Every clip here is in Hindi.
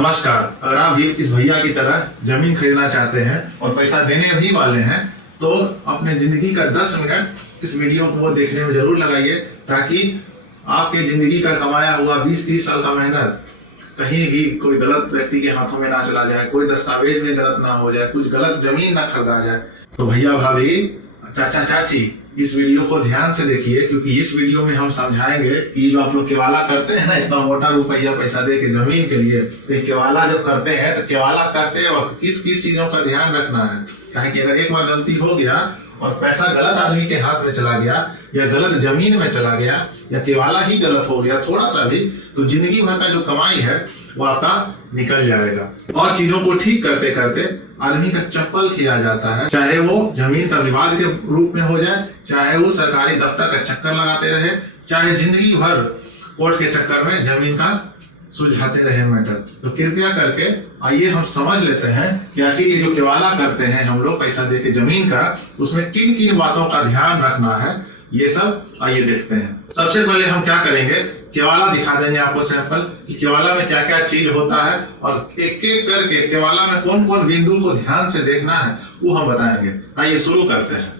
नमस्कार। अगर आप भी इस भैया की तरह जमीन खरीदना चाहते हैं और पैसा देने भी वाले हैं तो अपने जिंदगी का 10 मिनट इस वीडियो को देखने में जरूर लगाइए, ताकि आपके जिंदगी का कमाया हुआ 20-30 साल का मेहनत कहीं भी कोई गलत व्यक्ति के हाथों में ना चला जाए, कोई दस्तावेज में गलत ना हो जाए, कुछ गलत जमीन ना खरीदा जाए। तो भैया भाभी, चाचा चाची, इस वीडियो को ध्यान से देखिए, क्योंकि इस वीडियो में हम समझाएंगे कि जो आप लोग केवाला करते हैं ना, इतना मोटा रुपया पैसा दे के जमीन के लिए, तो केवाला जब करते हैं तो केवाला करते वक्त किस किस चीजों का ध्यान रखना है। कहे कि अगर एक बार गलती हो गया और पैसा गलत आदमी के हाथ में चला गया या गलत जमीन में चला गया या केवाला ही गलत हो गया थोड़ा सा भी, तो जिंदगी भर का जो कमाई है वो आपका निकल जाएगा। और चीजों को ठीक करते करते आदमी का चप्पल खिया जाता है, चाहे वो जमीन का विवाद के रूप में हो जाए, चाहे वो सरकारी दफ्तर का चक्कर लगाते रहे, चाहे जिंदगी भर कोर्ट के चक्कर में जमीन का सुलझाते रहे मैटर। तो कृपया करके आइए हम समझ लेते हैं कि आखिर ये जो केवाला करते हैं हम लोग पैसा दे के जमीन का, उसमें किन किन बातों का ध्यान रखना है, ये सब आइए देखते हैं। सबसे पहले हम क्या करेंगे, केवाला दिखा देंगे आपको सैंपल कि केवाला में क्या क्या चीज होता है और एक एक करके केवाला में कौन कौन बिंदु को ध्यान से देखना है वो हम बताएंगे। आइए शुरू करते हैं।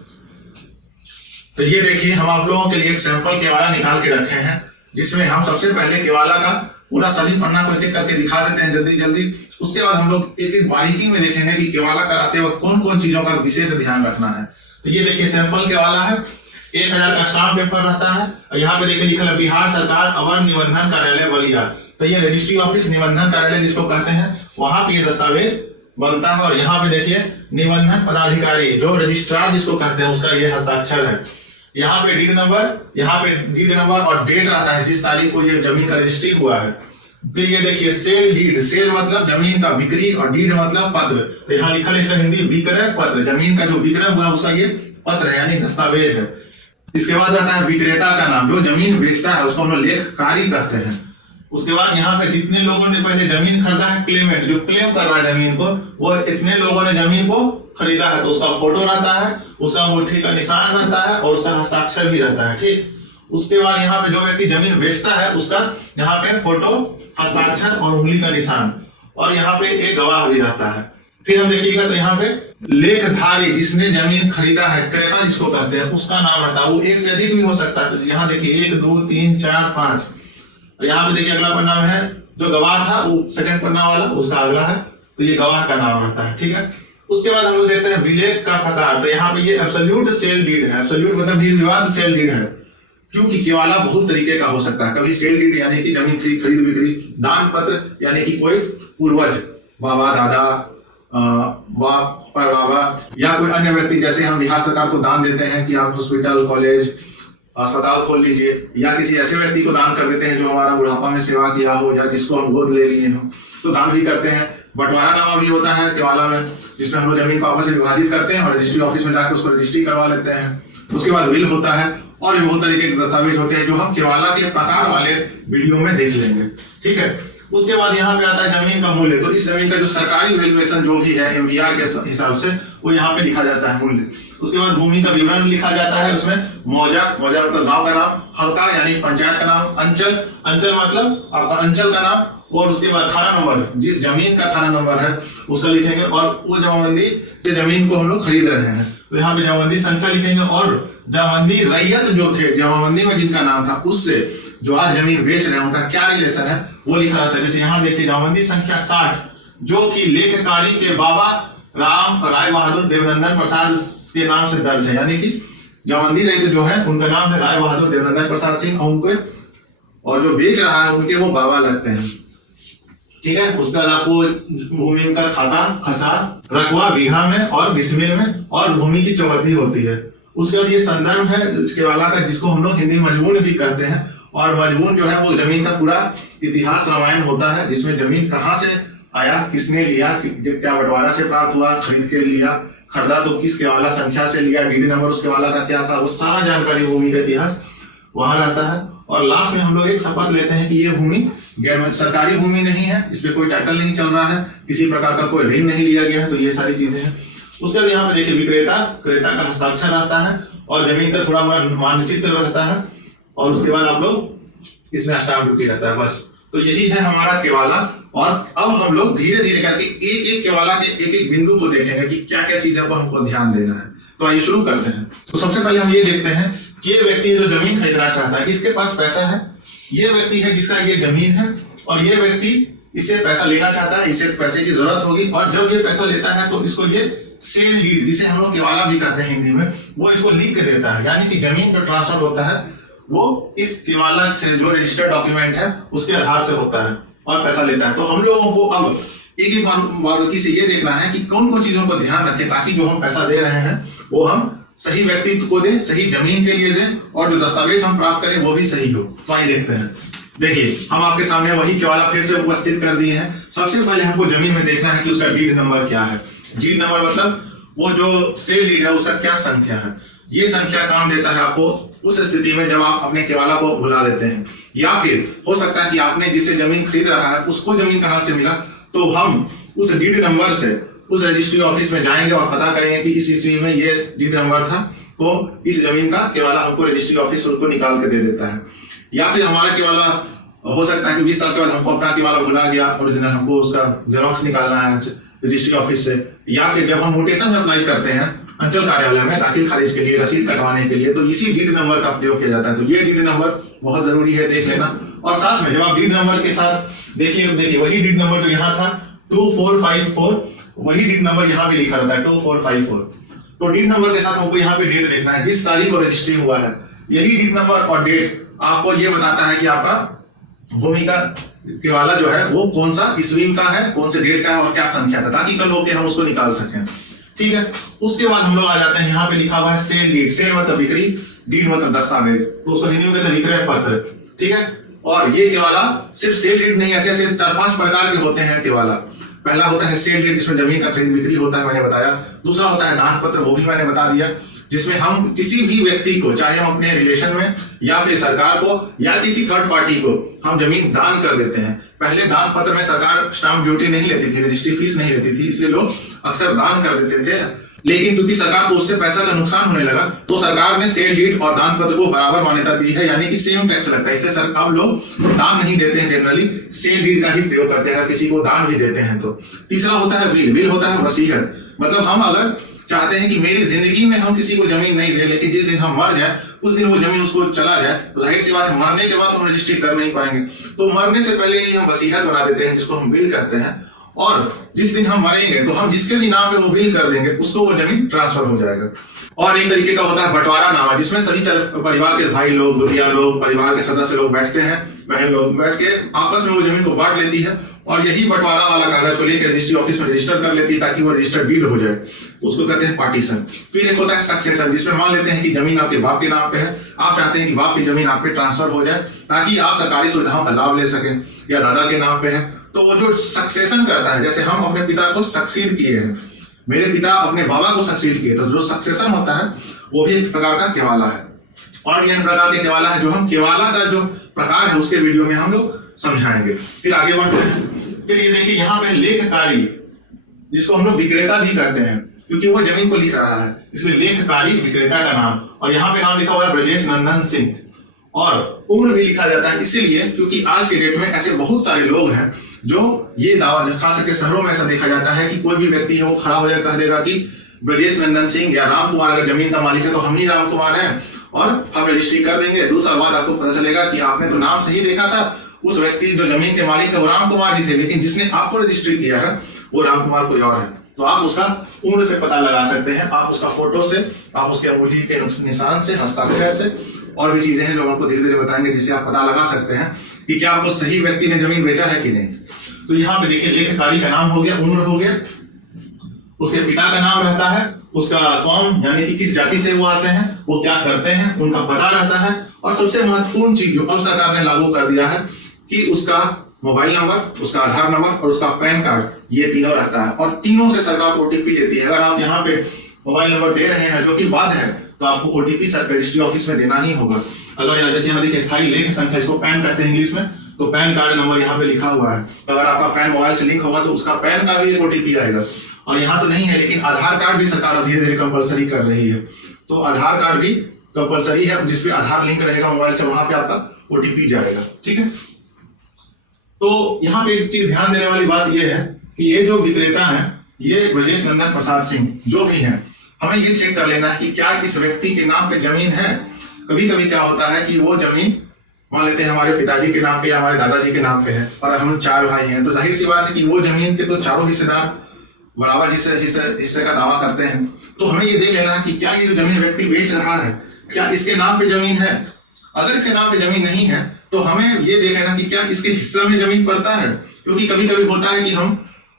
तो ये देखिए, हम आप लोगों के लिए एक सैंपल केवाला निकाल के रखे हैं, जिसमें हम सबसे पहले केवाला का पूरा सभी पन्ना को एक एक करके दिखा देते हैं जल्दी जल्दी। उसके बाद हम लोग एक एक बारीकी में देखेंगे कि केवाला कराते वक्त कौन कौन चीजों का विशेष ध्यान रखना है। तो ये देखिए, सैंपल केवाला है, 1000 का स्टाम्प पेपर रहता है और यहाँ पे देखिए लिखा है बिहार सरकार अवर निबंधन कार्यालय बलिया। तो ये रजिस्ट्री ऑफिस निबंधन कार्यालय जिसको कहते हैं, वहां पे ये दस्तावेज बनता है। और यहाँ पे देखिए निबंधन पदाधिकारी जो रजिस्ट्रार जिसको कहते हैं उसका ये हस्ताक्षर है। यहाँ पे डीड नंबर और डेट रहता है जिस तारीख को ये जमीन का रजिस्ट्री हुआ है। फिर ये देखिए सेल डीड, सेल मतलब जमीन का बिक्री और डीड मतलब पत्र। तो यहाँ लिखा है हिंदी विक्रय पत्र, जमीन का जो विक्रय हुआ उसका ये पत्र है यानी दस्तावेज है। इसके बाद रहता है विक्रेता का नाम, जो जमीन बेचता है उसको हम लोग लेखकारी कहते हैं। उसके बाद यहाँ पे जितने लोगों ने पहले जमीन खरीदा है, क्लेमेंट जो क्लेम कर रहा है जमीन को, वो इतने लोगों ने जमीन को खरीदा है, तो उसका फोटो रहता है, उसका अंगूठी का निशान रहता है और उसका हस्ताक्षर भी रहता है। ठीक, उसके बाद यहाँ पे जो व्यक्ति जमीन बेचता है उसका यहाँ पे फोटो, हस्ताक्षर और उंगली का निशान, और यहाँ पे एक गवाह भी रहता है। फिर हम देखिएगा तो यहाँ पे लेखधारी जिसने जमीन खरीदा है, क्रेता जिसको कहते हैं, उसका नाम रहता है। वो एक से अधिक भी हो सकता है। तो यहाँ देखिए 1 2 3 4 5। यहाँ पे देखिए अगला पन्ना में है जो गवाह था, वो सेकंड पन्ना वाला उसका अगला है, तो ये गवाह का नाम रहता है। ठीक है, उसके बाद हम लोग देखते हैं विलेख का फकार। तो यहाँ पे ये एब्सोल्यूट सेल डीड है, एब्सोल्यूट मतलब निर्विवाद सेल डीड है, क्योंकि केवाला बहुत तरीके का हो सकता है। कभी सेल डीड यानी कि जमीन की खरीद बिक्री, दान पत्र यानी कि कोई पूर्वज, बाबा दादा, बाप परबाबा या कोई अन्य व्यक्ति, जैसे हम बिहार सरकार को दान देते हैं कि आप हॉस्पिटल, कॉलेज, अस्पताल खोल लीजिए, या किसी ऐसे व्यक्ति को दान कर देते हैं जो हमारा बुढ़ापा में सेवा किया हो या जिसको हम गोद ले लिए हो, तो दान भी करते हैं। बंटवारानामा भी होता है केवाला में, जिसमें हम लोग जमीन को आपस में विभाजित करते हैं और रजिस्ट्री ऑफिस में जाकर उसको रजिस्ट्री करवा लेते हैं। उसके बाद विल होता है और भी बहुत तरीके के दस्तावेज होते हैं जो हम केवाला के प्रकार वाले वीडियो में देख लेंगे। ठीक है, उसके बाद यहाँ पे आता है जमीन का मूल्य। तो इस जमीन का जो सरकारी वैल्यूएशन जो भी है एमवीआर के हिसाब से, वो यहाँ पे लिखा जाता है मूल्य। उसके बाद भूमि का विवरण लिखा जाता है, उसमें मौजा मतलब गांव का नाम, हल्का यानी पंचायत का नाम, अंचल मतलब आपका अंचल का नाम, और उसके बाद थाना नंबर, जिस जमीन का थाना नंबर है उसका लिखेंगे, और वो जमाबंदी से जमीन को हम लोग खरीद रहे हैं तो यहाँ पे जमाबंदी संख्या लिखेंगे, और जमाबंदी रैयत जो थे जमाबंदी में जिनका नाम था उससे जो आज जमीन बेच रहे हैं उनका क्या रिलेशन है वो लिखा रहता है। जैसे यहाँ देखिए जमाबंदी संख्या 60 जो कि लेखकारी के बाबा राम राय बहादुर देवनंदन प्रसाद के नाम से दर्ज है, यानी कि जमाबंदी रहित जो है उनका नाम है राय बहादुर देवनंदन प्रसाद सिंह, और जो बेच रहा है उनके वो बाबा लगते हैं। ठीक है, उसके बाद आपको भूमि का खाता, खसरा, रकबा बीघा में और डिसमिल में, और भूमि की चौहद्दी होती है। उसके बाद ये संदर्भ है केवाला का, जिसको हम लोग हिंदी में मजमून भी कहते हैं। और मजमून जो है वो जमीन का पूरा इतिहास रामायण होता है, जिसमें जमीन कहाँ से आया, किसने लिया, क्या बंटवारा से प्राप्त हुआ, खरीद के लिया, खरीदा तो किस केवाला संख्या से लिया, डीडी नंबर उस केवाला का क्या था, वो सारा जानकारी भूमि का इतिहास वहां रहता है। और लास्ट में हम लोग एक शपथ लेते हैं कि ये भूमि गैर सरकारी भूमि नहीं है, इस पे कोई टाइटल नहीं चल रहा है, किसी प्रकार का कोई ऋण नहीं लिया गया है। तो ये सारी चीजें हैं। उसके बाद यहाँ पे देखिए क्रेता का हस्ताक्षर रहता है और जमीन का थोड़ा मानचित्र रहता है, और उसके बाद आप लोग इसमें स्टाम्प ड्यूटी रहता है। बस तो यही है हमारा केवाला। और अब हम लोग धीरे धीरे करके एक एक केवाला के एक एक बिंदु को देखेंगे कि क्या क्या चीजें पर हमको ध्यान देना है। तो आइए शुरू करते हैं। तो सबसे पहले हम ये देखते हैं कि ये व्यक्ति जो जमीन खरीदना चाहता है, इसके पास पैसा है। ये व्यक्ति है जिसका ये जमीन है, और ये व्यक्ति इससे पैसा लेना चाहता है, इसे पैसे की जरूरत होगी, और जब ये पैसा लेता है तो इसको ये सेल डीड, जिसे हम लोग केवाला भी कहते हैं हिंदी में, वो इसको लिख के देता है। यानी कि जमीन का ट्रांसफर होता है वो इस केवाला से जो रजिस्टर्ड डॉक्यूमेंट है उसके आधार से होता है और पैसा लेता है। तो हम लोगों को अब एक एक बारीकी से ये देखना है कि कौन कौन चीजों पर ध्यान रखें ताकि जो हम पैसा दे रहे हैं वो हम सही व्यक्तित्व को दें, सही जमीन के लिए दें, और जो दस्तावेज हम प्राप्त करें वो भी सही हो। तो आइए देखते हैं। देखिए, हम आपके सामने वही केवाला फिर से उपस्थित कर दिए हैं। सबसे पहले हमको जमीन में देखना है कि उसका डीड नंबर क्या है। डीड नंबर मतलब वो जो सेल डीड है उसका क्या संख्या है। ये संख्या काम देता है आपको उस स्थिति में जब आप अपने केवाला को भुला देते हैं, या फिर हो सकता है कि आपने जिससे जमीन खरीद रहा है उसको जमीन कहां से मिला, तो हम उस डीड नंबर से उस रजिस्ट्री ऑफिस में जाएंगे और पता करेंगे कि इस ईस्वी में ये डीड नंबर था, तो इस जमीन का केवाला हमको रजिस्ट्री ऑफिस उनको निकाल के दे देता है। या फिर हमारा केवाला हो सकता है कि 20 साल के बाद हमको अपना केवाला भुला गया, ओरिजिनल हमको उसका जेरॉक्स निकालना है रजिस्ट्री ऑफिस से, या फिर जब हम नोटिस में अप्लाई करते हैं अंचल कार्यालय में दाखिल खारिज के लिए, रसीद कटवाने के लिए, तो इसी डीड नंबर का प्रयोग किया जाता है। तो ये डीड नंबर बहुत जरूरी है, देख लेना। और साथ में जब आप डीड नंबर के साथ देखिए वही डीड नंबर जो यहाँ था 2454, वही डीड नंबर यहाँ भी लिखा रहता है 2454। तो डीड नंबर के साथ हमको यहाँ पे डेट देखना है, जिस तारीख को रजिस्ट्री हुआ है। यही डीड नंबर और डेट आपको ये बताता है कि आपका भूमि का केवाला जो है वो कौन सा ईस्वी का है, कौन से डेट का है और क्या संख्या था, ताकि कल होके हम उसको निकाल सकें। ठीक है। उसके बाद हम लोग आ जाते हैं, यहाँ पे लिखा हुआ है सेल डीड। सेल मतलब बिक्री, डीड मतलब दस्तावेज, तो उसको हिंदी में कहते हैं विक्रय पत्र। ठीक है। और ये केवाला सिर्फ सेल डीड नहीं, ऐसे ऐसे 4-5 प्रकार के होते हैं केवाला। पहला होता है सेल डीड, जिसमें जमीन का खरीद बिक्री होता है, मैंने बताया। दूसरा होता है दान पत्र, वो भी मैंने बता दिया, जिसमें हम किसी भी व्यक्ति को, चाहे हम अपने रिलेशन में या फिर सरकार को या किसी थर्ड पार्टी को हम जमीन दान कर देते हैं। पहले दान पत्र में सरकार स्टाम्प ड्यूटी नहीं लेती थी, रजिस्ट्री फीस नहीं लेती थी, इसलिए लोग अक्सर दान कर देते थे। लेकिन क्योंकि सरकार को उससे पैसा का नुकसान होने लगा, तो सरकार ने सेल डीड और दान पत्र को बराबर मान्यता दी है, यानी कि सेम टैक्स लगता है। इससे सरकार लोग दान नहीं देते हैं, जनरली सेल डीड का ही प्रयोग करते हैं अगर किसी को दान भी देते हैं तो। तीसरा होता है विल। विल होता है वसीयत, मतलब हम अगर चाहते हैं कि मेरी जिंदगी में हम किसी को जमीन नहीं दे, लेकिन जिस दिन हम मर जाए उस दिन वो जमीन उसको चला जाए, तो जाहिर सी बात है मरने के बाद हम रजिस्ट्री कर नहीं पाएंगे, तो मरने से पहले ही हम वसीयत बना देते हैं, जिसको हम विल कहते हैं। और जिस दिन हम मरेंगे तो हम जिसके भी नाम पे वो विल कर देंगे उसको वो जमीन ट्रांसफर हो जाएगा। और एक तरीके का होता है बंटवारा नामा, जिसमें सभी परिवार के भाई लोग, बुढ़िया लोग, परिवार के सदस्य लोग बैठते हैं, बहन लोग बैठ के आपस में वो जमीन को बांट लेती है, और यही बंटवारा वाला कागज को लेकर रजिस्ट्री ऑफिस में रजिस्टर कर लेती है ताकि वो रजिस्टर्ड डीड हो जाए, तो उसको कहते हैं पार्टीशन। फिर एक होता है सक्सेशन, जिसमें मान लेते हैं कि जमीन आपके बाप के नाम पे है, आप चाहते हैं कि बाप की जमीन आप पे ट्रांसफर हो जाए ताकि आप सरकारी सुविधाओं का लाभ ले सकें, या दादा के नाम पे है, तो वो जो सक्सेशन करता है, जैसे हम अपने पिता को सक्सीड किए हैं, मेरे पिता अपने बाबा को सक्सीड किए, तो जो सक्सेशन होता है वो भी एक प्रकार का केवाला है। और ये प्रकार के केवाला है, जो हम केवाला का जो प्रकार है उसके वीडियो में हम लोग समझाएंगे। फिर आगे बढ़ते हैं। फिर ये देखिए यहाँ पे लेखकारी, जिसको हम लोग विक्रेता भी कहते हैं, क्योंकि वो जमीन को लिख रहा है, इसलिए लेखकारी विक्रेता का नाम। और यहाँ पे नाम लिखा हुआ है ब्रजेश नंदन सिंह, और उम्र भी लिखा जाता है इसलिए क्योंकि आज के डेट में ऐसे बहुत सारे लोग हैं जो ये दावा, खास करके शहरों में ऐसा देखा जाता है कि कोई भी व्यक्ति है वो खड़ा हो जाकर कह देगा कि ब्रजेश नंदन सिंह या राम कुमार अगर जमीन का मालिक है तो हम ही राम कुमार हैं, और हम रजिस्ट्री कर देंगे। 2 साल बाद आपको पता चलेगा कि आपने तो नाम सही देखा था, उस व्यक्ति जो जमीन के मालिक थे वो राम कुमार ही थे, लेकिन जिसने आपको रजिस्ट्री किया है वो राम कुमार कोई और है। तो आप उसका उम्र से पता लगा सकते हैं, आप उसका फोटो से, आप उसके अंगूठी के निशान से, हस्ताक्षर से, और भी चीजें हैं जो आपको धीरे धीरे बताएंगे, जिससे आप पता लगा सकते हैं कि क्या आपको सही व्यक्ति ने जमीन बेचा है कि नहीं। तो यहाँ पे देखिए लेखकारी का नाम हो गया, उम्र हो गया, उसके पिता का नाम रहता है, उसका कौम यानी कि किस जाति से वो आते हैं, वो क्या करते हैं, उनका पता रहता है, और सबसे महत्वपूर्ण चीज जो अब सरकार ने लागू कर दिया है कि उसका मोबाइल नंबर, उसका आधार नंबर और उसका पैन कार्ड, ये तीनों रहता है, और तीनों से सरकार ओटीपी लेती है। अगर आप यहाँ पे मोबाइल नंबर दे रहे हैं जो कि बात है, तो आपको ओटीपी रजिस्ट्री ऑफिस में देना ही होगा। अगर जैसे यहाँ देखिए स्थायी लेख संख्या, इसको पैन कहते हैं इंग्लिश में, तो पैन कार्ड नंबर यहाँ पे लिखा हुआ है, तो अगर आपका पैन मोबाइल से लिंक होगा तो उसका पैन का भी एक ओटीपी आएगा। और यहाँ तो नहीं है, लेकिन आधार कार्ड भी सरकार धीरे धीरे कंपलसरी कर रही है, तो आधार कार्ड भी कंपलसरी है, जिसपे आधार लिंक रहेगा मोबाइल से, वहां पे आपका ओटीपी जाएगा। ठीक है। तो यहाँ पे एक चीज ध्यान देने वाली बात यह है कि ये जो विक्रेता है, ये ब्रजेश नंदन प्रसाद सिंह जो भी है, हमें ये चेक कर लेना है कि क्या इस व्यक्ति के नाम पे जमीन है। कभी कभी क्या होता है कि वो जमीन मान लेते हैं हमारे पिताजी के नाम पे या हमारे दादाजी के नाम पे है और हम 4 भाई हैं, तो जाहिर सी बात है कि वो जमीन के तो चारों हिस्सेदार बराबर हिस्से का दावा करते हैं। तो हमें ये देख लेना है कि क्या ये जो जमीन व्यक्ति बेच रहा है क्या इसके नाम पे जमीन है। अगर इसके नाम पे जमीन नहीं है तो हमें ये देख लेना कि क्या इसके हिस्से में जमीन पड़ता है, क्योंकि कभी कभी होता है कि हम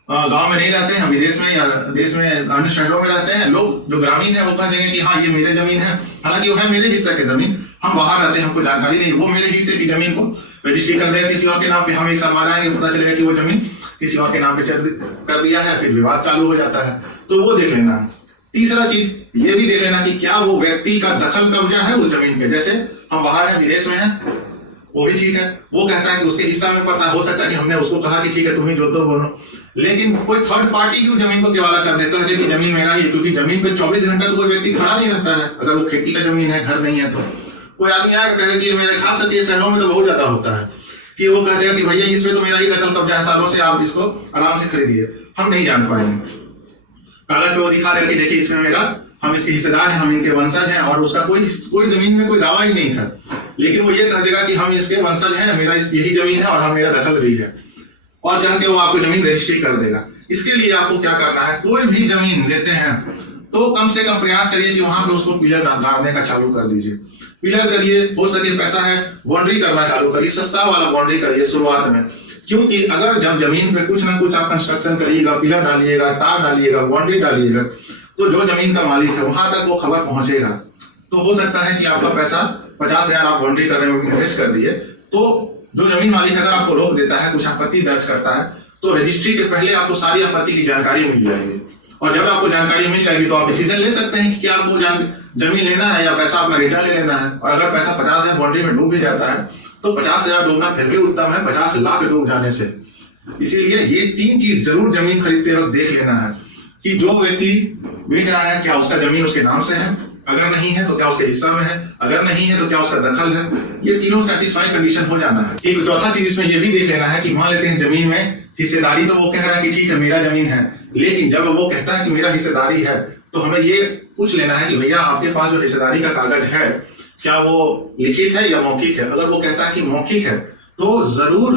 गांव में नहीं रहते हैं, हम विदेश में या देश में अन्य शहरों में रहते हैं। लोग जो ग्रामीण है वो कह देंगे कि हाँ ये मेरे जमीन है, हालांकि वो है मेरे हिस्से की जमीन, हम बाहर रहते हैं, हमको जानकारी नहीं, वो मेरे हिस्से की जमीन को रजिस्ट्री कर देगा किसी और के नाम पे। हम एक साल बाद आएंगे, पता चलेगा कि वो जमीन किसी और के नाम पे कर दिया है, फिर विवाद चालू हो जाता है। तो वो देख लेना है। तीसरा चीज ये भी देख लेना कि क्या वो व्यक्ति का दखल कब्जा है उस जमीन पे। जैसे हम बाहर हैं, विदेश में हैं, वो भी ठीक है, वो कहता है कि उसके हिस्सा में पड़ता है, हो सकता है कि हमने उसको कहा कि ठीक है तुम ही जो तो बोलो, लेकिन कोई थर्ड पार्टी की जमीन को केवाला कर दे, कह दे कि जमीन मेरा ही है, क्योंकि जमीन पे 24 घंटा तो कोई व्यक्ति खड़ा नहीं रहता है। अगर वो खेती का जमीन है, घर नहीं है, तो कोई आदमी आएगा कहेगा कि मेरे, खास करके शहरों में तो बहुत ज्यादा होता है कि वो कह देगा कि भैया इसमें तो मेरा ही दखल कब्जा है, सालों से आप इसको आराम से खरीदिए। हम नहीं जान पाएंगे, कागज पे वो दिखा देगा कि देखिए इसमें मेरा, हम इसके हिस्सेदार हैं, हम इनके वंशज हैं, और उसका कोई जमीन में कोई दावा ही नहीं था, लेकिन वो ये कह देगा कि हम इसके वंशज हैं, मेरा यही जमीन है और हम मेरा दखल भी है, और कह के वो आपको जमीन रजिस्ट्री कर देगा। इसके लिए आपको क्या करना है, कोई भी जमीन लेते हैं तो कम से कम प्रयास करिए कि वहां पे उसको पिलर गाड़ने का चालू कर दीजिए। पिलर करिए, हो सके पैसा है बाउंड्री करना चालू करिए, सस्ता वाला बाउंड्री करिए शुरुआत में, क्योंकि अगर जब जमीन पे कुछ ना कुछ आप कंस्ट्रक्शन करिएगा, पिलर डालिएगा, तार डालिएगा, बाउंड्री डालिएगा, तो जो जमीन का मालिक है वहां तक वो खबर पहुंचेगा। तो हो सकता है कि आपका पैसा 50,000 आप बाउंड्री करने में इन्वेस्ट कर दिए, तो जो जमीन मालिक अगर आपको रोक देता है, कुछ आपत्ति दर्ज करता है, तो रजिस्ट्री के पहले आपको सारी आपत्ति की जानकारी मिल जाएगी, और जब आपको जानकारी मिल जाएगी तो आप डिसीजन ले सकते हैं कि क्या आपको जमीन लेना है या पैसा अपना रिटर्न ले लेना है। और अगर पैसा 50,000 बाउंड्री में डूब भी जाता है तो 50,000 डूबना फिर भी उत्तम है 50 लाख डूब जाने से। इसीलिए ये 3 चीज जरूर जमीन खरीदते वक्त देख लेना है कि जो व्यक्ति बेच रहा है क्या उसका जमीन उसके नाम से है, अगर नहीं है तो क्या उसके हिस्सा में है, अगर नहीं है तो क्या उसका दखल है। ये तीनों सेटिस्फाई कंडीशन हो जाना है। एक चौथा चीज इसमें ये भी देख लेना है कि मान लेते हैं जमीन में हिस्सेदारी, तो वो कह रहा है कि ठीक है मेरा जमीन है, लेकिन जब वो कहता है कि मेरा हिस्सेदारी है तो हमें ये पूछ लेना है कि भैया आपके पास जो हिस्सेदारी का कागज है क्या वो लिखित है या मौखिक है। अगर वो कहता है कि मौखिक है तो जरूर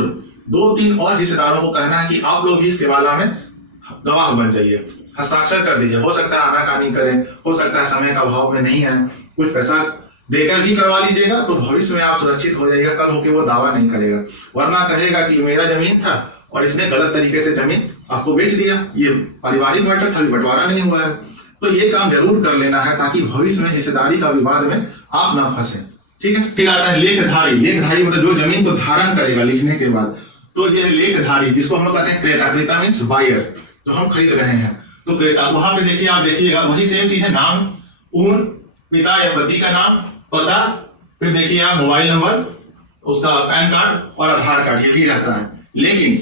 2-3 और हिस्सेदारों को कहना है कि आप लोग भी इस केवाला में गवाह बन जाइए, हस्ताक्षर कर दीजिए। हो सकता है आनाकानी करें, हो सकता है समय का अभाव में नहीं है, कुछ पैसा देकर भी करवा लीजिएगा तो भविष्य में आप सुरक्षित हो जाइएगा, कल होके वो दावा नहीं करेगा। वरना कहेगा कि मेरा जमीन था और इसने गलत तरीके से जमीन आपको बेच दिया, ये पारिवारिक मैटर था, बंटवारा नहीं हुआ है। तो ये काम जरूर कर लेना है ताकि भविष्य में हिस्सेदारी का विवाद में आप ना फंसे। ठीक है। फिर आता है लेखधारी। लेखधारी मतलब जो जमीन को धारण करेगा लिखने के बाद, तो ये लेखधारी जिसको हम लोग कहते हैं क्रेता। क्रेता मीन्स बायर, जो हम खरीद रहे हैं। तो क्रेता, वहां पे देखिए, आप देखिएगा वही सेम चीज है, नाम, उम्र, पिता या पति का नाम, पता, फिर देखिए आप मोबाइल नंबर, उसका पैन कार्ड और आधार कार्ड, यही रहता है। लेकिन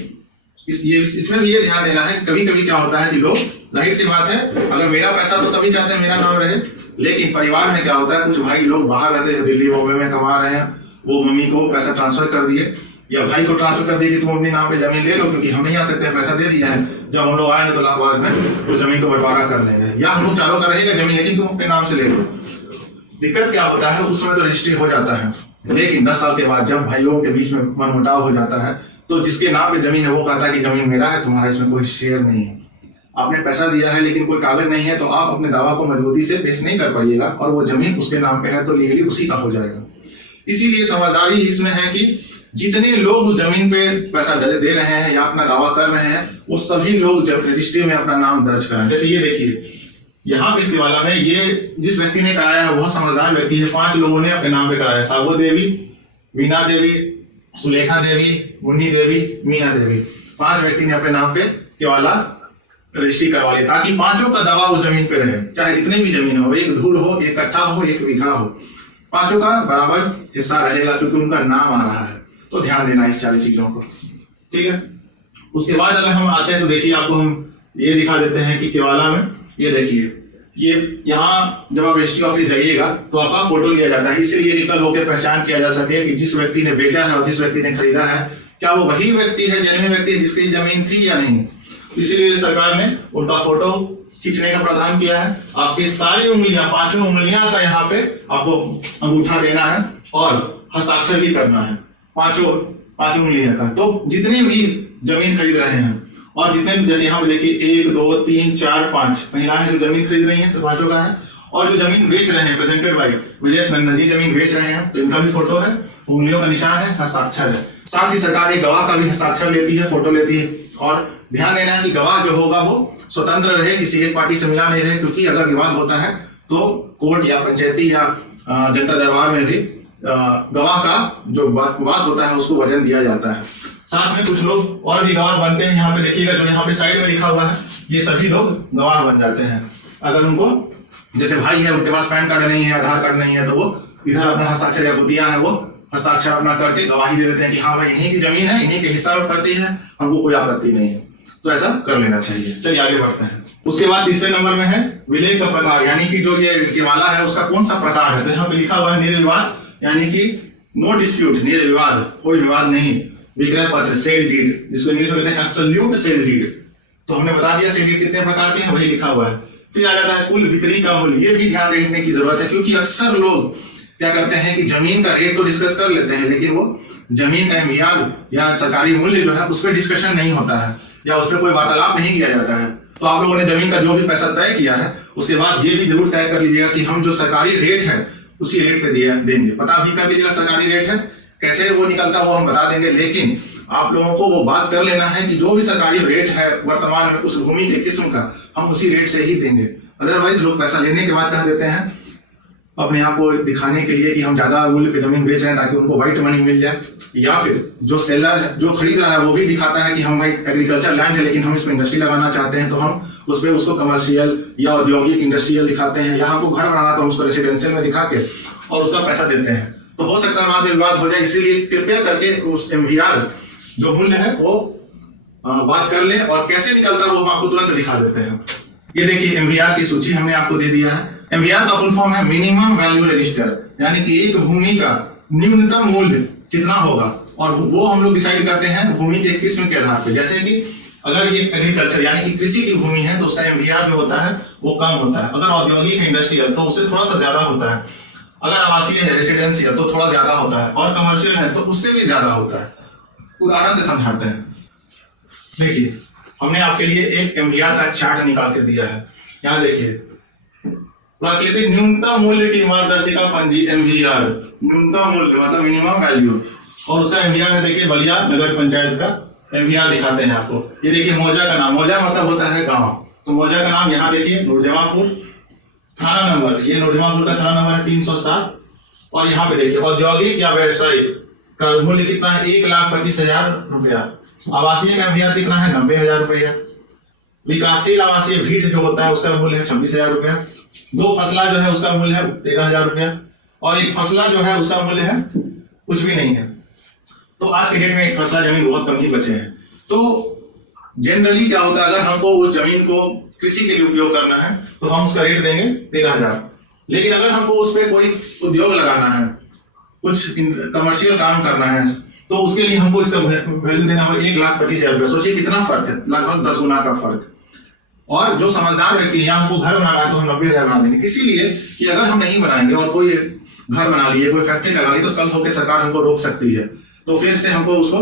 इसमें भी ये ध्यान देना है, कभी कभी क्या होता है कि लोग, जाहिर सी बात है, अगर मेरा पैसा तो सभी चाहते हैं मेरा नाम रहे, लेकिन परिवार में क्या होता है, कुछ भाई लोग बाहर रहते हैं, दिल्ली बॉम्बे में कमा रहे हैं, वो मम्मी को पैसा ट्रांसफर कर दिए या भाई को ट्रांसफर कर दिए कि तुम अपने नाम पे जमीन ले लो क्योंकि हम नहीं आ सकते हैं, पैसा दे दिया है, जब हम लोग आएंगे तो बाद में उस जमीन को बंटवारा कर लेंगे, या हम लोग चारों का रहेगा जमीन लेकिन तुम अपने नाम से ले लो। दिक्कत क्या होता है, उस समय तो रजिस्ट्री हो जाता है, लेकिन 10 साल के बाद जब भाइयों के बीच में मनमुटाव हो जाता है तो जिसके नाम पे जमीन है वो कहता है कि जमीन मेरा है, तुम्हारा इसमें कोई शेयर नहीं है, आपने पैसा दिया है लेकिन कोई कागज नहीं है, तो आप अपने दावा को मजबूती से पेश नहीं कर पाइएगा और वो जमीन उसके नाम पे है तो लीगली उसी का हो जाएगा। इसीलिए समझदारी इसमें है कि जितने लोग उस जमीन पे पैसा दे रहे हैं या अपना दावा कर रहे हैं, वो सभी लोग जब रजिस्ट्री में अपना नाम दर्ज कराएं। जैसे ये देखिए, यहाँ पे इस केवाला में ये जिस व्यक्ति ने कराया है वह समझदार व्यक्ति है। 5 लोगों ने अपने नाम पे कराया, साबो देवी, वीणा देवी, सुलेखा देवी, मुन्नी देवी, मीना देवी, 5 व्यक्ति ने अपने नाम पे केवाला रजिस्ट्री करवा ली ताकि 5 का दावा उस जमीन पे रहे, चाहे जितनी भी जमीन हो, 1 धूर हो, 1 कट्ठा हो, 1 बीघा हो, 5 का बराबर हिस्सा रहेगा क्योंकि उनका नाम आ रहा है। तो ध्यान देना इस सारी चीजों को, ठीक है। उसके बाद अगर हम आते हैं तो देखिए, आपको हम ये दिखा देते हैं कि केवाला में ये देखिए, ये यहाँ जब आप रजिस्ट्री ऑफिस जाइएगा तो आपका फोटो लिया जाता है, इससे ये निकल होकर पहचान किया जा सके कि जिस व्यक्ति ने बेचा है और जिस व्यक्ति ने खरीदा है क्या वो वही व्यक्ति है, जेन्युइन व्यक्ति है जिसकी जमीन थी या नहीं। इसीलिए सरकार ने उनका फोटो खींचने का प्रावधान किया है। आपकी सारी उंगलियां, 5 उंगलियां का यहाँ पे आपको अंगूठा देना है और हस्ताक्षर भी करना है, 5 उंगलियां का। तो जितने भी जमीन खरीद रहे हैं और जितने, जैसे यहाँ पे देखिए 1 2 3 4 5 महिलाएं जो जमीन खरीद रही हैं, 5 का है। और जो जमीन बेच रहे हैं, प्रेजेंटेड बाई विजय नंदा जी जमीन बेच रहे हैं, तो इनका भी फोटो है, उंगलियों का निशान है, हस्ताक्षर है। साथ ही सरकार एक गवाह का भी हस्ताक्षर लेती है, फोटो लेती है। और ध्यान देना है कि गवाह जो होगा वो स्वतंत्र रहे, किसी एक पार्टी से मिला नहीं रहे, क्योंकि अगर विवाद होता है तो कोर्ट या पंचायती या जनता दरबार में भी गवाह का जो वाद होता है उसको वजन दिया जाता है। साथ में कुछ लोग और भी गवाह बनते हैं। यहाँ पे देखिएगा, जो यहाँ पे साइड में लिखा हुआ है, ये सभी लोग गवाह बन जाते हैं। अगर उनको, जैसे भाई है, उनके पास पैन कार्ड नहीं है, आधार कार्ड नहीं है, तो वो इधर अपना हस्ताक्षर या गुतियां है, वो हस्ताक्षर अपना करके गवाही दे देते हैं कि हाँ भाई इन्हीं की जमीन है, इन्हीं के हिस्सा में पड़ती है, हमको कोई आपत्ति नहीं है। तो ऐसा कर लेना चाहिए। चलिए आगे बढ़ते हैं। उसके बाद तीसरे नंबर में है विलेय का प्रकार, यानी कि जो ये विवाला है उसका कौन सा प्रकार है। तो यहाँ पे लिखा हुआ है निर्विवाद, यानी कि नो डिस्प्यूट, निर्विवाद, कोई विवाद नहीं। विक्रय पत्र, सेल डीड, जिसको इंग्लिश में कहते हैं एब्सोल्यूट सेल डीड। तो हमने बता दिया सेल डीड कितने प्रकार के हैं, वही लिखा हुआ है। फिर आ जाता है कुल बिक्री का मूल्य। ये भी ध्यान रखने की जरूरत है, क्योंकि अक्सर लोग क्या करते हैं कि जमीन का रेट तो डिस्कस कर लेते हैं, लेकिन वो जमीन का एमईआर या सरकारी मूल्य जो है उस पर डिस्कशन नहीं होता है या उस पर कोई वार्तालाप नहीं किया जाता है। तो आप लोगों ने जमीन का जो भी पैसा तय किया है, उसके बाद ये भी जरूर तय कर लीजिएगा कि हम जो सरकारी रेट है उसी रेट पे देंगे। पता भी कर लीजिएगा सरकारी रेट है, कैसे वो निकलता है वो हम बता देंगे, लेकिन आप लोगों को वो बात कर लेना है कि जो भी सरकारी रेट है वर्तमान में उस भूमि के किस्म का, हम उसी रेट से ही देंगे। अदरवाइज लोग पैसा लेने के बाद कह देते हैं, अपने आप को दिखाने के लिए कि हम ज्यादा मूल्य पे जमीन बेच रहे हैं ताकि उनको व्हाइट मनी मिल जाए, या फिर जो सेलर जो खरीद रहा है वो भी दिखाता है कि हम भाई एग्रीकल्चर लैंड है लेकिन हम इसमें इंडस्ट्री लगाना चाहते हैं, तो हम उस पर उसको कमर्शियल या औद्योगिक इंडस्ट्रियल दिखाते हैं, या हमको घर बनाना तो हम उसको रेसिडेंशियल में दिखा के और उसका पैसा देते हैं। तो हो सकता है वाद विवाद हो जाए, इसीलिए कृपया करके उस एमवीआर जो मूल्य है वो बात कर ले, और कैसे निकलता है वो हम आपको तुरंत दिखा देते हैं। ये देखिए एमवीआर की सूची हमने आपको दे दिया है। एमवीआर का फुल फॉर्म है मिनिमम वैल्यू रजिस्टर, यानी कि एक भूमि का न्यूनतम मूल्य कितना होगा, और वो हम लोग डिसाइड करते हैं भूमि के किस्म के आधार पे। जैसे कि अगर ये एग्रीकल्चर यानी कि कृषि की भूमि है तो उसका एमवीआर जो होता है वो कम होता है। अगर औद्योगिक है, इंडस्ट्रियल, तो उससे थोड़ा सा ज्यादा होता है। अगर आवासीय है, रेसिडेंशियल, तो थोड़ा ज्यादा होता है, और कमर्शियल है तो उससे भी ज्यादा होता है। उदाहरण से समझाते हैं। देखिए हमने आपके लिए एक एमवीआर का चार्ट निकाल के दिया है। यहाँ देखिए, प्राकृतिक न्यूनतम मूल्य की मार्गदर्शिका पंजी एमवीआर, न्यूनतम मूल्य मतलब मिनिमम वैल्यू, और उसका एमवीआर है देखिए बलिया नगर पंचायत का एमवीआर दिखाते हैं आपको। ये देखिए मौजा का नाम, मौजा मतलब होता है गांव, तो मौजा का नाम यहाँ देखिए नूरजमापुर, थाना नंबर, ये नूरजमापुर का थाना नंबर है 307, और यहाँ पे देखिए औद्योगिक या व्यवसायिक का मूल्य कितना है 1,25,000 रुपया। आवासीय का एमवीआर कितना है 90,000 रुपया। विकासशील आवासीय भीट जो होता है उसका मूल्य है 26,000 रुपया। 2 फसला जो है उसका मूल्य है 13,000 रुपया, और 1 फसला जो है उसका मूल्य है कुछ भी नहीं है। तो आज के डेट में 1 फसला जमीन बहुत कम ही बचे हैं। तो जनरली क्या होता है, अगर हमको उस जमीन को कृषि के लिए उपयोग करना है तो हम उसका रेट देंगे 13,000, लेकिन अगर हमको उस पर कोई उद्योग लगाना है, कुछ कमर्शियल काम करना है, तो उसके लिए हमको इसका वैल्यू देना होगा 1,25,000 रुपया। सोचिए कितना फर्क है, लगभग 10 गुना का फर्क। और जो समझदार व्यक्ति है, हमको घर बनाना है तो हम 90,000 बना देंगे, इसीलिए कि अगर हम नहीं बनाएंगे और कोई घर बना लिए, कोई फैक्ट्री लगा ली, तो कल होकर सरकार हमको रोक सकती है, तो फिर से हमको उसको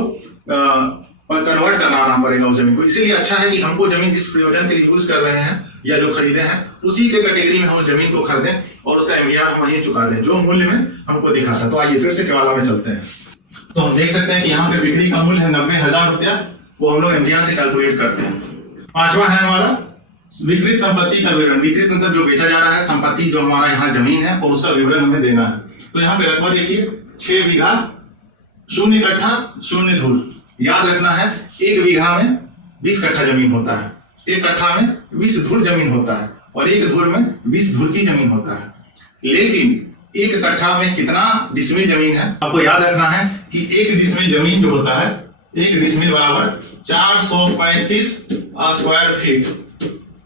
कन्वर्ट करना पड़ेगा उस जमीन को। इसीलिए अच्छा है कि हमको जमीन जिस प्रयोजन के लिए यूज कर रहे हैं या जो खरीदे हैं उसी के कैटेगरी में हम उस जमीन को खरीदें और उसका एमवीआर हम वहीं चुका दें जो मूल्य में हमको दिखा था। तो आइए फिर से केवाला में चलते हैं। तो हम देख सकते हैं कि यहाँ पे बिक्री का मूल्य है 90,000 रुपया, वो हम लोग एमवीआर से कैलकुलेट करते हैं। 5वां है हमारा विकृत संपत्ति का विवरण। विकृत मतलब जो बेचा जा रहा है, संपत्ति जो हमारा यहाँ जमीन है और उसका विवरण हमें देना है। तो यहाँ पे रकबा देखिए 6 बीघा 0 कट्ठा 0 धूल। याद रखना है 1 बीघा में 20 कट्ठा जमीन होता है, 1 कट्ठा में 20 धूल जमीन होता है, और 1 धूल में 20 धूल की जमीन होता है। लेकिन 1 कट्ठा में कितना डिसमिल जमीन है, आपको याद रखना है कि 1 डिसमिल जमीन जो होता है, 1 डिसमिल बराबर 435 स्क्वायर फीट।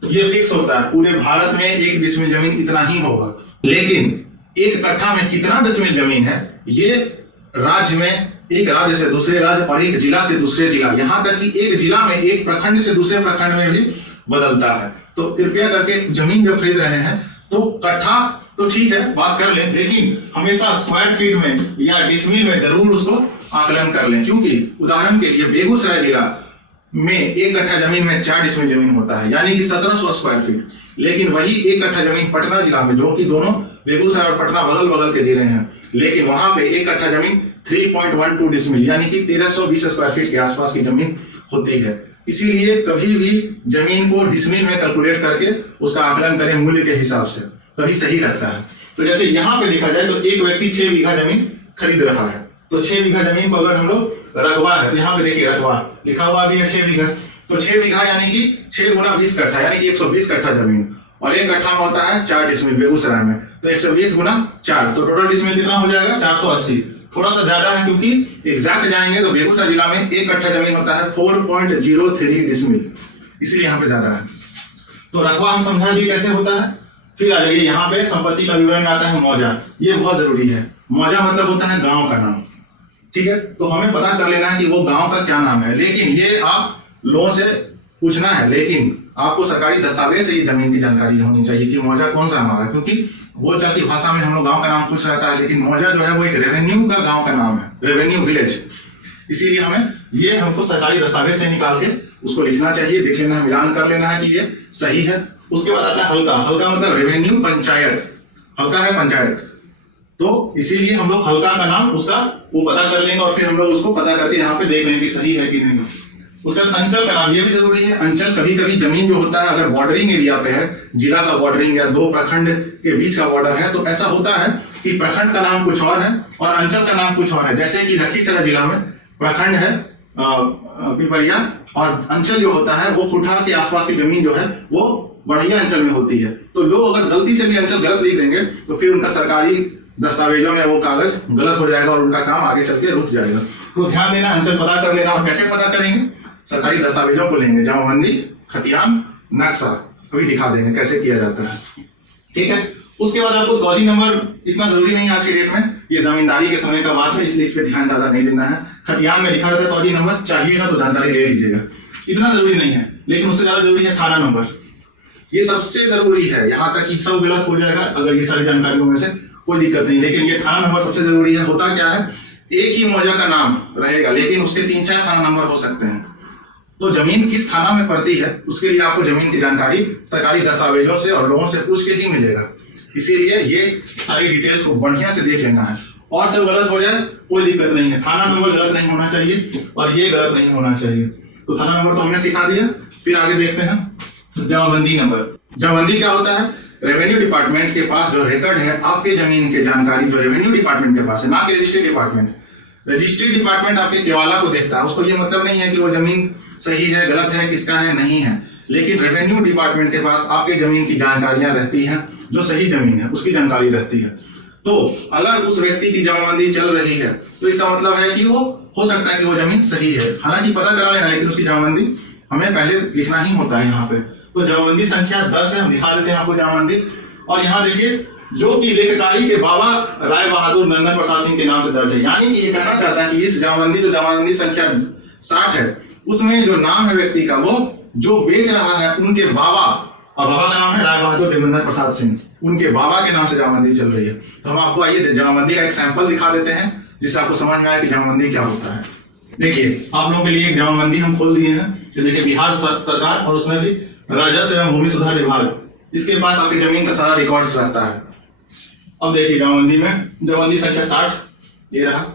ये फिक्स होता है, पूरे भारत में 1 डिसमिल जमीन इतना ही होगा। लेकिन 1 कट्ठा में कितना डिसमिल जमीन है, ये राज्य में एक राज्य से दूसरे राज्य और एक जिला से दूसरे जिला, यहाँ तक कि एक जिला में एक प्रखंड से दूसरे प्रखंड में भी बदलता है। तो कृपया करके जमीन जब खरीद रहे हैं तो कट्ठा तो ठीक है बात कर लें, लेकिन हमेशा स्क्वायर फीट में या डिसमिल में जरूर उसको आकलन कर लें, क्योंकि उदाहरण के लिए बेगूसराय जिला में एक कट्ठा जमीन में 4 डिसमिल जमीन होता है, यानी कि 1700 स्क्वायर फीट। लेकिन वही एक कट्ठा जमीन पटना जिला में, जो कि दोनों बेगूसराय और पटना बगल बगल के जिले हैं, लेकिन वहां पे एक कट्ठा जमीन 3.12 डिसमिल यानी कि 1320 स्क्वायर फीट के आसपास की जमीन होती है। इसीलिए कभी भी जमीन को डिसमिल में कैलकुलेट करके उसका आकलन करें मूल्य के हिसाब से, तभी सही रहता है। तो जैसे यहाँ पे देखा जाए तो एक व्यक्ति 6 बीघा जमीन खरीद रहा है, तो 6 बीघा जमीन को अगर हम लोग रकबा है तो यहाँ पे देखिए रकबा लिखा हुआ भी है 6 बीघा, तो 6 बीघा यानी कि 6 गुना 20 कट्ठा यानी कि 120 कट्ठा जमीन, और एक कट्ठा में होता है 4 डिसमिल बेगूसराय में, तो 120 गुना 4, तो टोटल डिसमिल कितना हो जाएगा 480। थोड़ा सा ज्यादा है क्योंकि एग्जैक्ट जाएंगे तो बेगूसराय जिला में एक कट्ठा जमीन होता है 4.03 डिसमिल, इसलिए यहाँ पे ज्यादा है। तो रकबा हम समझा जी कैसे होता है। फिर आ जाइए यहाँ पे संपत्ति का विवरण में आता है मौजा, ये बहुत जरूरी है। मौजा मतलब होता है गांव का नाम, ठीक है, तो हमें पता कर लेना है कि वो गांव का क्या नाम है, लेकिन ये आप लोगों से पूछना है, लेकिन आपको सरकारी दस्तावेज से ये जमीन की जानकारी होनी चाहिए कि मौजा कौन सा हमारा, क्योंकि वो चल की भाषा में हम लोग गांव का नाम पूछ रहता है, लेकिन मौजा जो है वो एक रेवेन्यू का गांव का नाम है, रेवेन्यू विलेज। इसीलिए हमें ये हमको सरकारी दस्तावेज से निकाल के उसको लिखना चाहिए, देख लेना है, मिलान कर लेना है कि ये सही है। उसके बाद आता है हल्का, हल्का मतलब रेवेन्यू पंचायत, हल्का है पंचायत, तो इसीलिए हम लोग हल्का का नाम उसका वो पता कर लेंगे और फिर हम लोग उसको पता करके यहाँ पे देख लेंगे कि सही है कि नहीं। उसके बाद अंचल का नाम, ये भी जरूरी है। अंचल कभी कभी जमीन जो होता है अगर बॉर्डरिंग एरिया पे है, जिला का बॉर्डरिंग या 2 प्रखंड के बीच का बॉर्डर है, तो ऐसा होता है कि प्रखंड का नाम कुछ और है और अंचल का नाम कुछ और है। जैसे कि लखीसराय जिला में प्रखंड है पिपरिया, और अंचल जो होता है वो खुटा के आसपास की जमीन जो है वो बढ़िया अंचल में होती है। तो लोग अगर गलती से भी अंचल गलत लिख देंगे तो फिर उनका सरकारी दस्तावेजों में वो कागज गलत हो जाएगा और उनका काम आगे चल के रुक जाएगा। तो ध्यान देना, अंचल पता कर लेना। और कैसे पता करेंगे, सरकारी दस्तावेजों को लेंगे, जमाबंदी, खतियान, नक्शा, अभी दिखा देंगे कैसे किया जाता है, ठीक है। उसके बाद आपको तौली नंबर इतना जरूरी नहीं है आज के डेट में, ये जमींदारी के समय का बात है, इसलिए इस पे ध्यान ज्यादा नहीं देना है। खतियान में लिखा रहता है तौली नंबर, चाहिएगा तो जानकारी ले लीजिएगा, इतना जरूरी नहीं है। लेकिन उससे ज्यादा जरूरी है थाना नंबर, ये सबसे जरूरी है। यहाँ तक कि सब गलत हो जाएगा अगर ये सारी जानकारियों में से कोई दिक्कत नहीं, लेकिन ये थाना नंबर सबसे जरूरी है। होता क्या है, एक ही मौजा का नाम रहेगा लेकिन उसके 3-4 थाना नंबर हो सकते हैं। तो जमीन किस थाना में पड़ती है उसके लिए आपको जमीन की जानकारी सरकारी दस्तावेजों से और लोगों से पूछ के ही मिलेगा। इसीलिए ये सारी डिटेल्स को बढ़िया से देख लेना है, और सब गलत हो जाए कोई दिक्कत नहीं है। थाना नंबर गलत नहीं होना चाहिए और ये गलत नहीं होना चाहिए। तो थाना नंबर तो हमने सिखा दिया। फिर आगे देखते हैं जमाबंदी नंबर। जमाबंदी क्या होता है, रेवेन्यू डिपार्टमेंट के पास जो रिकॉर्ड है आपके जमीन के जानकारी जो रेवेन्यू डिपार्टमेंट के पास है, ना कि रजिस्ट्री डिपार्टमेंट। रजिस्ट्री डिपार्टमेंट आपके केवाला को देखता है, उसको ये मतलब नहीं है कि वो जमीन सही है गलत है किसका है नहीं है, लेकिन रेवेन्यू डिपार्टमेंट के पास आपके जमीन की जानकारियां रहती हैं, जो सही जमीन है उसकी जानकारी रहती है। तो अगर उस व्यक्ति की जमाबंदी चल रही है तो इसका मतलब है कि वो हो सकता है कि वो जमीन सही है, हालांकि पता करा लेना, लेकिन उसकी जमाबंदी हमें पहले लिखना ही होता है यहाँ पे। तो जमाबंदी संख्या 10 है, हम दिखा देते हैं आपको जमाबंदी। और यहाँ देखिए जो कि लेखकारी के बाबा राय बहादुर नंदन प्रसाद सिंह के नाम से दर्ज है, यानी कि ये कहना चाहता है कि इस जमाबंदी जो जमाबंदी संख्या 60 है उसमें जो नाम है व्यक्ति का, वो जो बेच रहा है उनके बाबा, और बाबा का नाम है राय बहादुर देवेंद्र प्रसाद सिंह, उनके बाबा के नाम से जमाबंदी चल रही है। तो हम आपको आइए जमाबंदी का एक सैंपल दिखा देते हैं जिससे आपको समझ में आए कि जमाबंदी क्या होता है। देखिए आप लोगों के लिए एक जमाबंदी हम खोल दिए हैं, जो देखिए बिहार सरकार और उसमें भी राजस्व एवं भूमि सुधार विभाग, इसके पास आपकी जमीन का सारा रिकॉर्ड्स रहता है। अब देखिए जमाबंदी में जमाबंदी संख्या 60 ये रहा,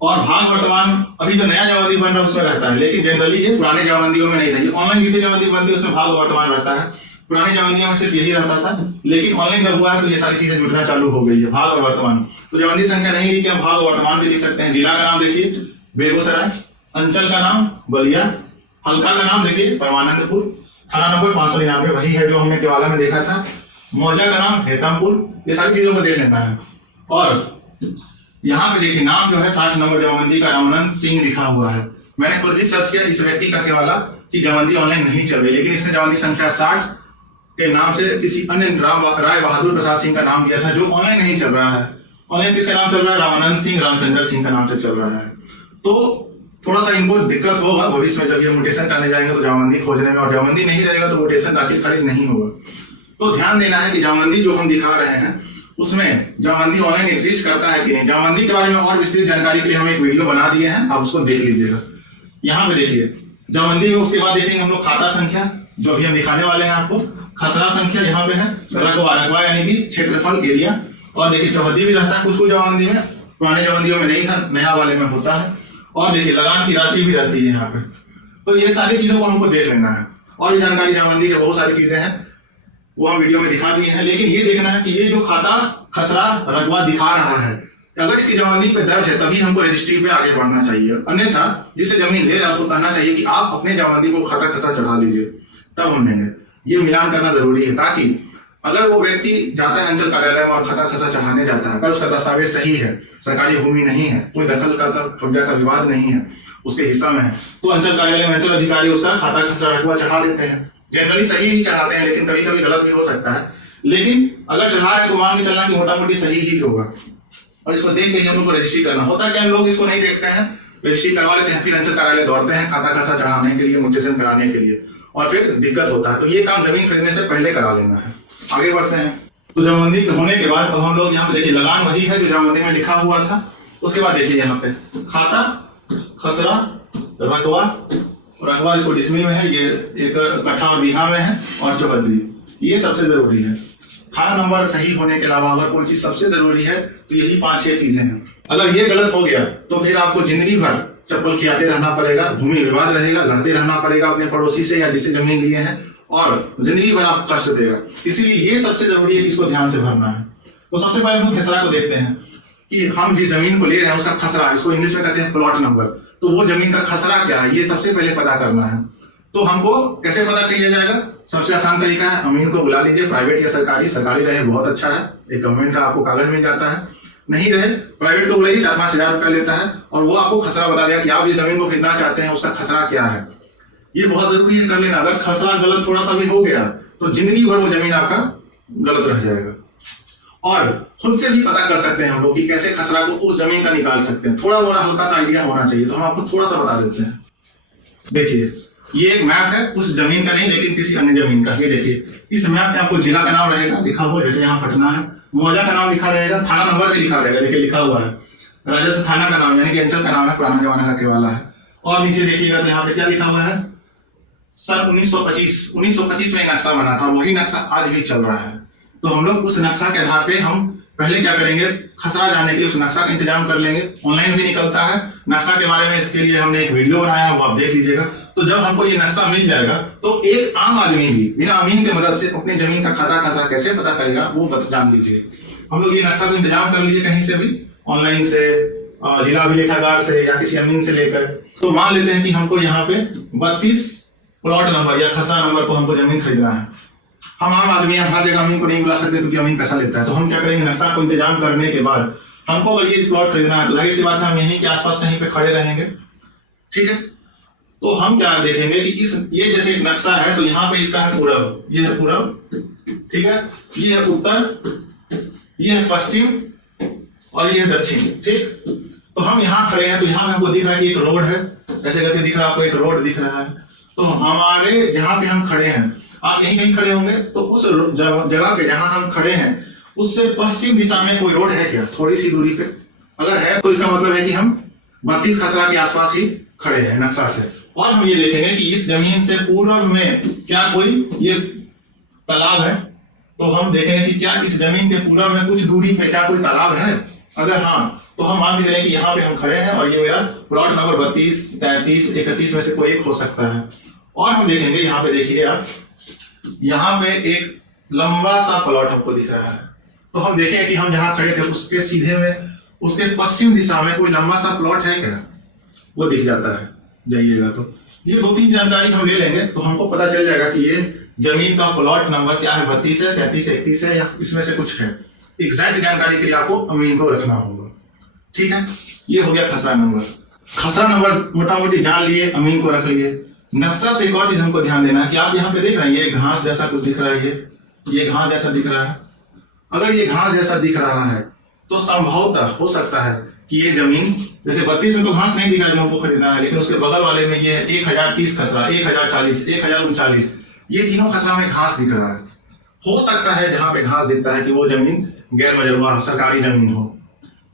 और भाग वर्तमान अभी जो नया जमाबंदी बन रहा है उसमें रहता है, लेकिन जनरली ये पुराने जमाबंदियों में नहीं था। ये ऑनलाइन जितनी जमाबंदी बनती है उसमें भाग वर्तमान रहता है, पुरानी जमाबंदियों में सिर्फ यही रहता था, लेकिन ऑनलाइन जब हुआ है तो ये सारी चीजें जुड़ना चालू हो गई है, भाग और वर्तमान। तो जमाबंदी संख्या नहीं लिखी, हम भाग और वर्तमान भी लिख सकते हैं। जिला का नाम देखिए बेगूसराय, अंचल का नाम बलिया, हल्का का नाम देखिए परमानंदपुर, थाना नंबर 599 वही है जो हमने केवाला में देखा था, मौजा का नाम हेतमपुर, ये सारी चीजों को देख लेना है। और यहाँ पे देखिए नाम जो है 60 नंबर जमाबंदी का रामानंद सिंह लिखा हुआ है। मैंने खुद भी सर्च किया इस व्यक्ति का केवाला कि जमाबंदी ऑनलाइन नहीं चल रही, लेकिन इसने जमाबंदी संख्या 60 के नाम से किसी अन्य राय बहादुर प्रसाद सिंह का नाम दिया था, जो ऑनलाइन नहीं चल रहा है। ऑनलाइन किसका नाम चल रहा है, रामानंद सिंह रामचंद्र सिंह का नाम से चल रहा है। तो थोड़ा सा इनको दिक्कत होगा भविष्य में, जब ये म्यूटेशन करने जाएंगे तो जामबंदी खोजने में, और जामबंदी नहीं रहेगा तो म्यूटेशन दाखिल खारिज नहीं होगा। तो ध्यान देना है कि जामबंदी जो हम दिखा रहे हैं उसमें जामबंदी ऑनलाइन एग्जिस्ट करता है कि नहीं। जामबंदी के बारे में और विस्तृत जानकारी के लिए हम एक वीडियो बना दिए हैं, आप उसको देख लीजिएगा। यहाँ पे देखिए जामबंदी में, उसके बाद देखेंगे हम लोग खाता संख्या, जो अभी हम दिखाने वाले हैं आपको। खसरा संख्या यहाँ पे है, रकबा यानी कि क्षेत्रफल एरिया, और देखिए चौहद्दी भी रहता है कुछ कुछ जामबंदी में, पुराने जामबंदियों में नहीं था, नया वाले में होता है। और देखिए लगान की राशि भी रहती है यहाँ पे। तो ये सारी चीजों को हमको देख लेना है, और भी जानकारी जामबंदी की बहुत सारी चीजें हैं वो हम वीडियो में दिखा दिए हैं। लेकिन ये देखना है कि ये जो खाता खसरा रकबा दिखा रहा है, अगर इसकी जामबंदी पे दर्ज है तभी हमको रजिस्ट्री पे आगे बढ़ना चाहिए, अन्यथा जिससे जमीन ले रहा है उसको कहना चाहिए कि आप अपने जामबंदी को खाता खसरा चढ़ा लीजिए, तब हम देंगे। ये मिलान करना जरूरी है, ताकि अगर वो व्यक्ति जाता है अंचल कार्यालय में और खाता खसरा चढ़ाने जाता है, अगर उसका दस्तावेज सही है, सरकारी भूमि नहीं है, कोई दखल का कब्जा का विवाद नहीं है, उसके हिस्सा में है, तो अंचल कार्यालय में अंचल अधिकारी उसका खाता खसरा रकबा चढ़ा देते हैं। जनरली सही ही चढ़ाते हैं, लेकिन कभी कभी गलत भी हो सकता है। लेकिन अगर चढ़ा है तो मान के चलना कि मोटा मोटी सही ही होगा, और इसको देख के हम लोग को रजिस्ट्री करना होता है। क्या हम लोग इसको नहीं देखते हैं, रजिस्ट्री करवा लेते हैं, फिर अंचल कार्यालय दौड़ते हैं खाता खसरा चढ़ाने के लिए, म्यूटेशन कराने के लिए, और फिर दिक्कत होता है। तो ये काम जमीन खरीदने से पहले करा लेना है। आगे बढ़ते हैं। तो जामबंदी होने के बाद अब हम लोग यहाँ पे देखिए लगान वही है जो जामबंदी में लिखा हुआ था। उसके बाद देखिए यहाँ पे खाता खसरा रकबा इसको डिसमिल में है, ये एक कट्ठा और बीघा में है, और चौहद्दी, ये सबसे जरूरी है। थाना नंबर सही होने के अलावा अगर कोई चीज सबसे जरूरी है तो यही 5-6 चीजें हैं। अगर ये गलत हो गया तो फिर आपको जिंदगी भर चप्पल खियाते रहना पड़ेगा, भूमि विवाद रहेगा, लड़ते रहना पड़ेगा अपने पड़ोसी से या जिससे जमीन लिए हैं, और जिंदगी भर आप कष्ट देगा। इसीलिए ये सबसे जरूरी है कि इसको ध्यान से भरना है। तो सबसे पहले हम खसरा को देखते हैं कि हम जिस जमीन को ले रहे हैं उसका खसरा, इसको इंग्लिश में कहते हैं प्लॉट नंबर, तो वो जमीन का खसरा क्या है ये सबसे पहले पता करना है। तो हमको कैसे पता किया जाएगा? सबसे आसान तरीका है, अमीन को बुला लीजिए, प्राइवेट या सरकारी रहे बहुत अच्छा है, एक गवर्नमेंट का आपको कागज मिल जाता है। नहीं रहे प्राइवेट को बुलाइए, 4-5 हजार रुपया लेता है, और वो आपको खसरा बता देगा कि आप जिस जमीन को खरीदना चाहते हैं उसका खसरा क्या है। ये बहुत जरूरी है कर लेना। अगर खसरा गलत थोड़ा सा भी हो गया तो जिंदगी भर वो जमीन आपका गलत रह जाएगा। और खुद से भी पता कर सकते हैं हम लोग कि कैसे खसरा को उस जमीन का निकाल सकते हैं। थोड़ा मोड़ा हल्का सा आइडिया होना चाहिए, तो हम आपको थोड़ा सा बता देते हैं। देखिए ये एक मैप है, उस जमीन का नहीं लेकिन किसी अन्य जमीन का। ये देखिए इस मैप में आपको जिला का नाम रहेगा लिखा हुआ, जैसे यहाँ पटना है, मौजा का नाम लिखा रहेगा, थाना नंबर भी लिखा रहेगा, देखिए लिखा हुआ है, राजस्व थाना का नाम यानी कि अंचल का नाम है, पुराना जमाना का केवाला है। और नीचे देखिएगा तो यहाँ पे क्या लिखा हुआ है, सन 1925 में नक्शा बना था, वही नक्शा आज भी चल रहा है। तो हम लोग उस नक्शा के आधार पे हम पहले क्या करेंगे, खसरा जाने के लिए उस नक्शा का इंतजाम कर लेंगे। ऑनलाइन भी निकलता है नक्शा के बारे में, इसके लिए हमने एक वीडियो बनाया है, वो आप देख लीजिएगा। तो जब हमको ये नक्शा मिल जाएगा तो एक आम आदमी भी बिना अमीन की मदद से अपनी जमीन का खाता खसरा कैसे पता करेगा वो जान लीजिए। हम लोग ये नक्शा को इंतजाम कर लीजिए कहीं से भी, ऑनलाइन से, जिला अभिलेखागार से या किसी अमीन से लेकर। तो मान लेते हैं कि हमको यहाँ पे 32 प्लॉट नंबर या खसरा नंबर को हमको जमीन खरीदना है। हम आम आदमी हैं, हर जगह अमीन को नहीं बुला सकते क्योंकि अमीन पैसा लेता है। तो हम क्या करेंगे, नक्शा को इंतजाम करने के बाद हमको अगर ये प्लॉट खरीदना है तो जाहिर सी बात है हम यहीं के आसपास कहीं पे खड़े रहेंगे, ठीक है। तो हम क्या देखेंगे कि ये जैसे एक नक्शा है, तो यहाँ पे इसका है पूरब, ये है पूरब, ठीक है, ये है उत्तर, ये है पश्चिम, और ये है दक्षिण, ठीक। तो हम यहाँ खड़े हैं, तो यहाँ पे हमको दिख रहा है कि एक रोड है, ऐसे करके दिख रहा है आपको, एक रोड दिख रहा है। तो हमारे जहाँ पे हम खड़े हैं, आप यहीं कहीं खड़े होंगे, तो उस जगह पे जहां हम खड़े हैं उससे पश्चिम दिशा में कोई रोड है क्या, थोड़ी सी दूरी पे अगर है तो इसका मतलब है कि हम 32 खसरा के आसपास ही खड़े हैं नक्शा से। और हम ये देखेंगे कि इस जमीन से पूर्व में क्या कोई ये तालाब है, तो हम देखेंगे कि क्या इस जमीन के पूर्व में कुछ दूरी पे क्या कोई तालाब है। अगर हाँ तो हम मान के चलें कि यहाँ पे हम खड़े हैं और ये मेरा प्लॉट नंबर 32, 33, 31 में से कोई एक हो सकता है। और हम देखेंगे यहाँ पे, देखिए आप, यहाँ पे एक लंबा सा प्लॉट हमको दिख रहा है। तो हम देखें कि हम जहां खड़े थे उसके सीधे में, उसके पश्चिम दिशा में कोई लंबा सा प्लॉट है क्या, वो दिख जाता है जाइएगा। तो ये 2-3 जानकारी हम ले लेंगे तो हमको पता चल जाएगा कि ये जमीन का प्लॉट नंबर क्या है, 32 है, 33, 31 है, या इसमें से कुछ है। एग्जैक्ट जानकारी के लिए आपको अमीन को रखना होगा, ठीक है। ये हो गया खसरा नंबर। खसरा नंबर मोटा मोटी जान लिए, अमीन को रख लिए। नक्शा से एक और चीज हमको ध्यान देना है कि आप यहाँ पे देख रहे हैं ये घास जैसा कुछ दिख रहा है, ये घास जैसा दिख रहा है। अगर ये घास जैसा दिख रहा है तो संभवतः हो सकता है कि ये जमीन जैसे 32 में तो घास नहीं दिखा जो हमको खरीदना है, लेकिन उसके बगल वाले में ये 1030 खसरा, 1040, 1039, ये तीनों खसरा में घास दिख रहा है। हो सकता है जहां पे घास दिखता है कि वो जमीन गैर मजरूआ सरकारी जमीन हो।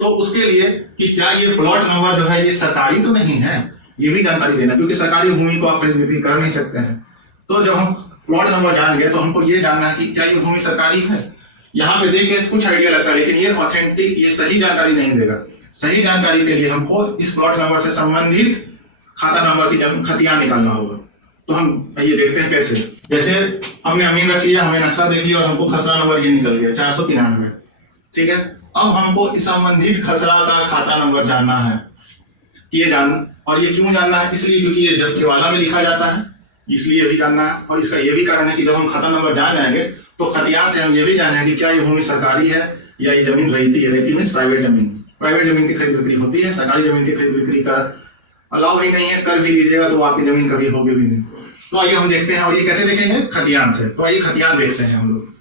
तो उसके लिए कि क्या ये प्लॉट नंबर जो है ये सरकारी तो नहीं है, ये भी जानकारी देना, क्योंकि सरकारी भूमि को आप खरीद बिक्री कर नहीं सकते हैं। तो जब हम प्लॉट नंबर जान गए तो हमको ये जानना है कि क्या ये भूमि सरकारी है। यहाँ पे देख के कुछ आइडिया लगता है, लेकिन ये ऑथेंटिक, ये सही जानकारी नहीं देगा। सही जानकारी के लिए हमको इस प्लॉट नंबर से संबंधित खाता नंबर की खतियान निकालना होगा। तो हम ये देखते हैं कैसे। जैसे हमने अमीन रख लिया, हमें नक्शा देख लिया और हमको खसरा नंबर ये निकल गया 493, ठीक है। अब हमको इस संबंधित खसरा का खाता नंबर जानना है। और ये क्यों जानना है, इसलिए क्योंकि ये जब केवाला में लिखा जाता है, इसलिए भी जानना है। और इसका ये भी कारण है कि जब हम खाता नंबर जान जाएंगे तो खतियान से हम ये भी जानेंगे कि क्या ये भूमि सरकारी है या ये जमीन रईती है। रईती मीन्स प्राइवेट जमीन। प्राइवेट जमीन की खरीद बिक्री होती है, सरकारी जमीन की खरीद बिक्री का अलाउ ही नहीं है। कर भी लीजिएगा तो आपकी जमीन कभी होगी भी नहीं। तो आइए हम देखते हैं, और ये कैसे देखेंगे, खतियान से। तो आइए खतियान देखते हैं हम लोग।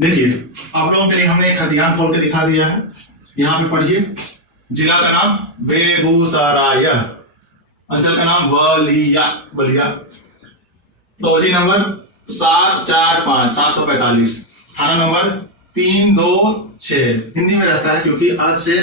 देखिए आप लोगों के लिए हमने एक खतियान खोल के दिखा दिया है। यहाँ पे पढ़िए, जिला का नाम बेगूसराय, अंचल का नाम बलिया, तौजी नंबर 745, थाना नंबर 326। हिंदी में रहता है क्योंकि आज से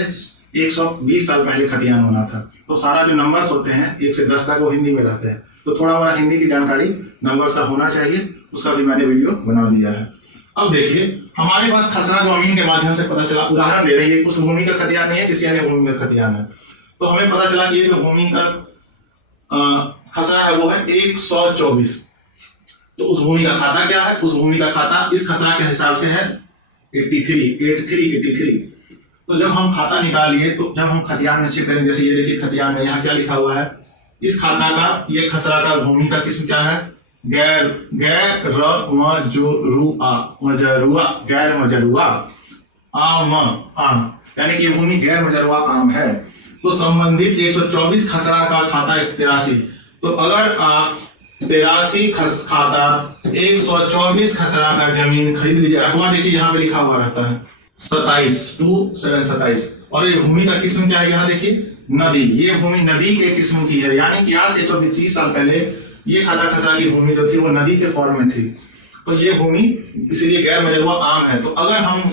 120 साल पहले खतियान होना था। तो सारा जो नंबर्स होते हैं 1 से 10 तक वो हिंदी में रहते हैं। तो थोड़ा मोड़ा हिंदी की जानकारी नंबर्स का होना चाहिए, उसका भी मैंने वीडियो बना दिया है। अब देखिए हमारे पास खसरा जो अमीन के माध्यम से पता चला, उदाहरण दे रही है, उस भूमि का खतियान नहीं है, किसी अन्य भूमि का खतियान है। तो हमें पता चला कि ये जो भूमि का खसरा है वो है 124। तो उस भूमि का खाता क्या है, उस भूमि का खाता इस खसरा के हिसाब से है 83। तो जब हम खाता निकालिए तो जब हम खतियान में चेक करेंगे, जैसे ये देखिए खतियान में यहाँ क्या लिखा हुआ है, इस खाता का, ये खसरा का भूमि का किस्म क्या है, गैर मजरूआ आम, यानी कि ये भूमि गैर मजरूआ आम है। तो संबंधित 124 खसरा का खाता 83। तो अगर आप 83 खाता 124 खसरा का जमीन खरीद लीजिए, रकबा देखिए यहाँ पे लिखा हुआ रहता है 27। और ये भूमि का किस्म क्या है, यहाँ देखिए नदी, ये भूमि नदी के किस्म की है, यानी कि आज से 120 साल पहले ये खाता खसरा की भूमि जो थी वो नदी के फॉर्म में थी। तो ये भूमि इसीलिए गैर मजरूआ आम है। तो अगर हम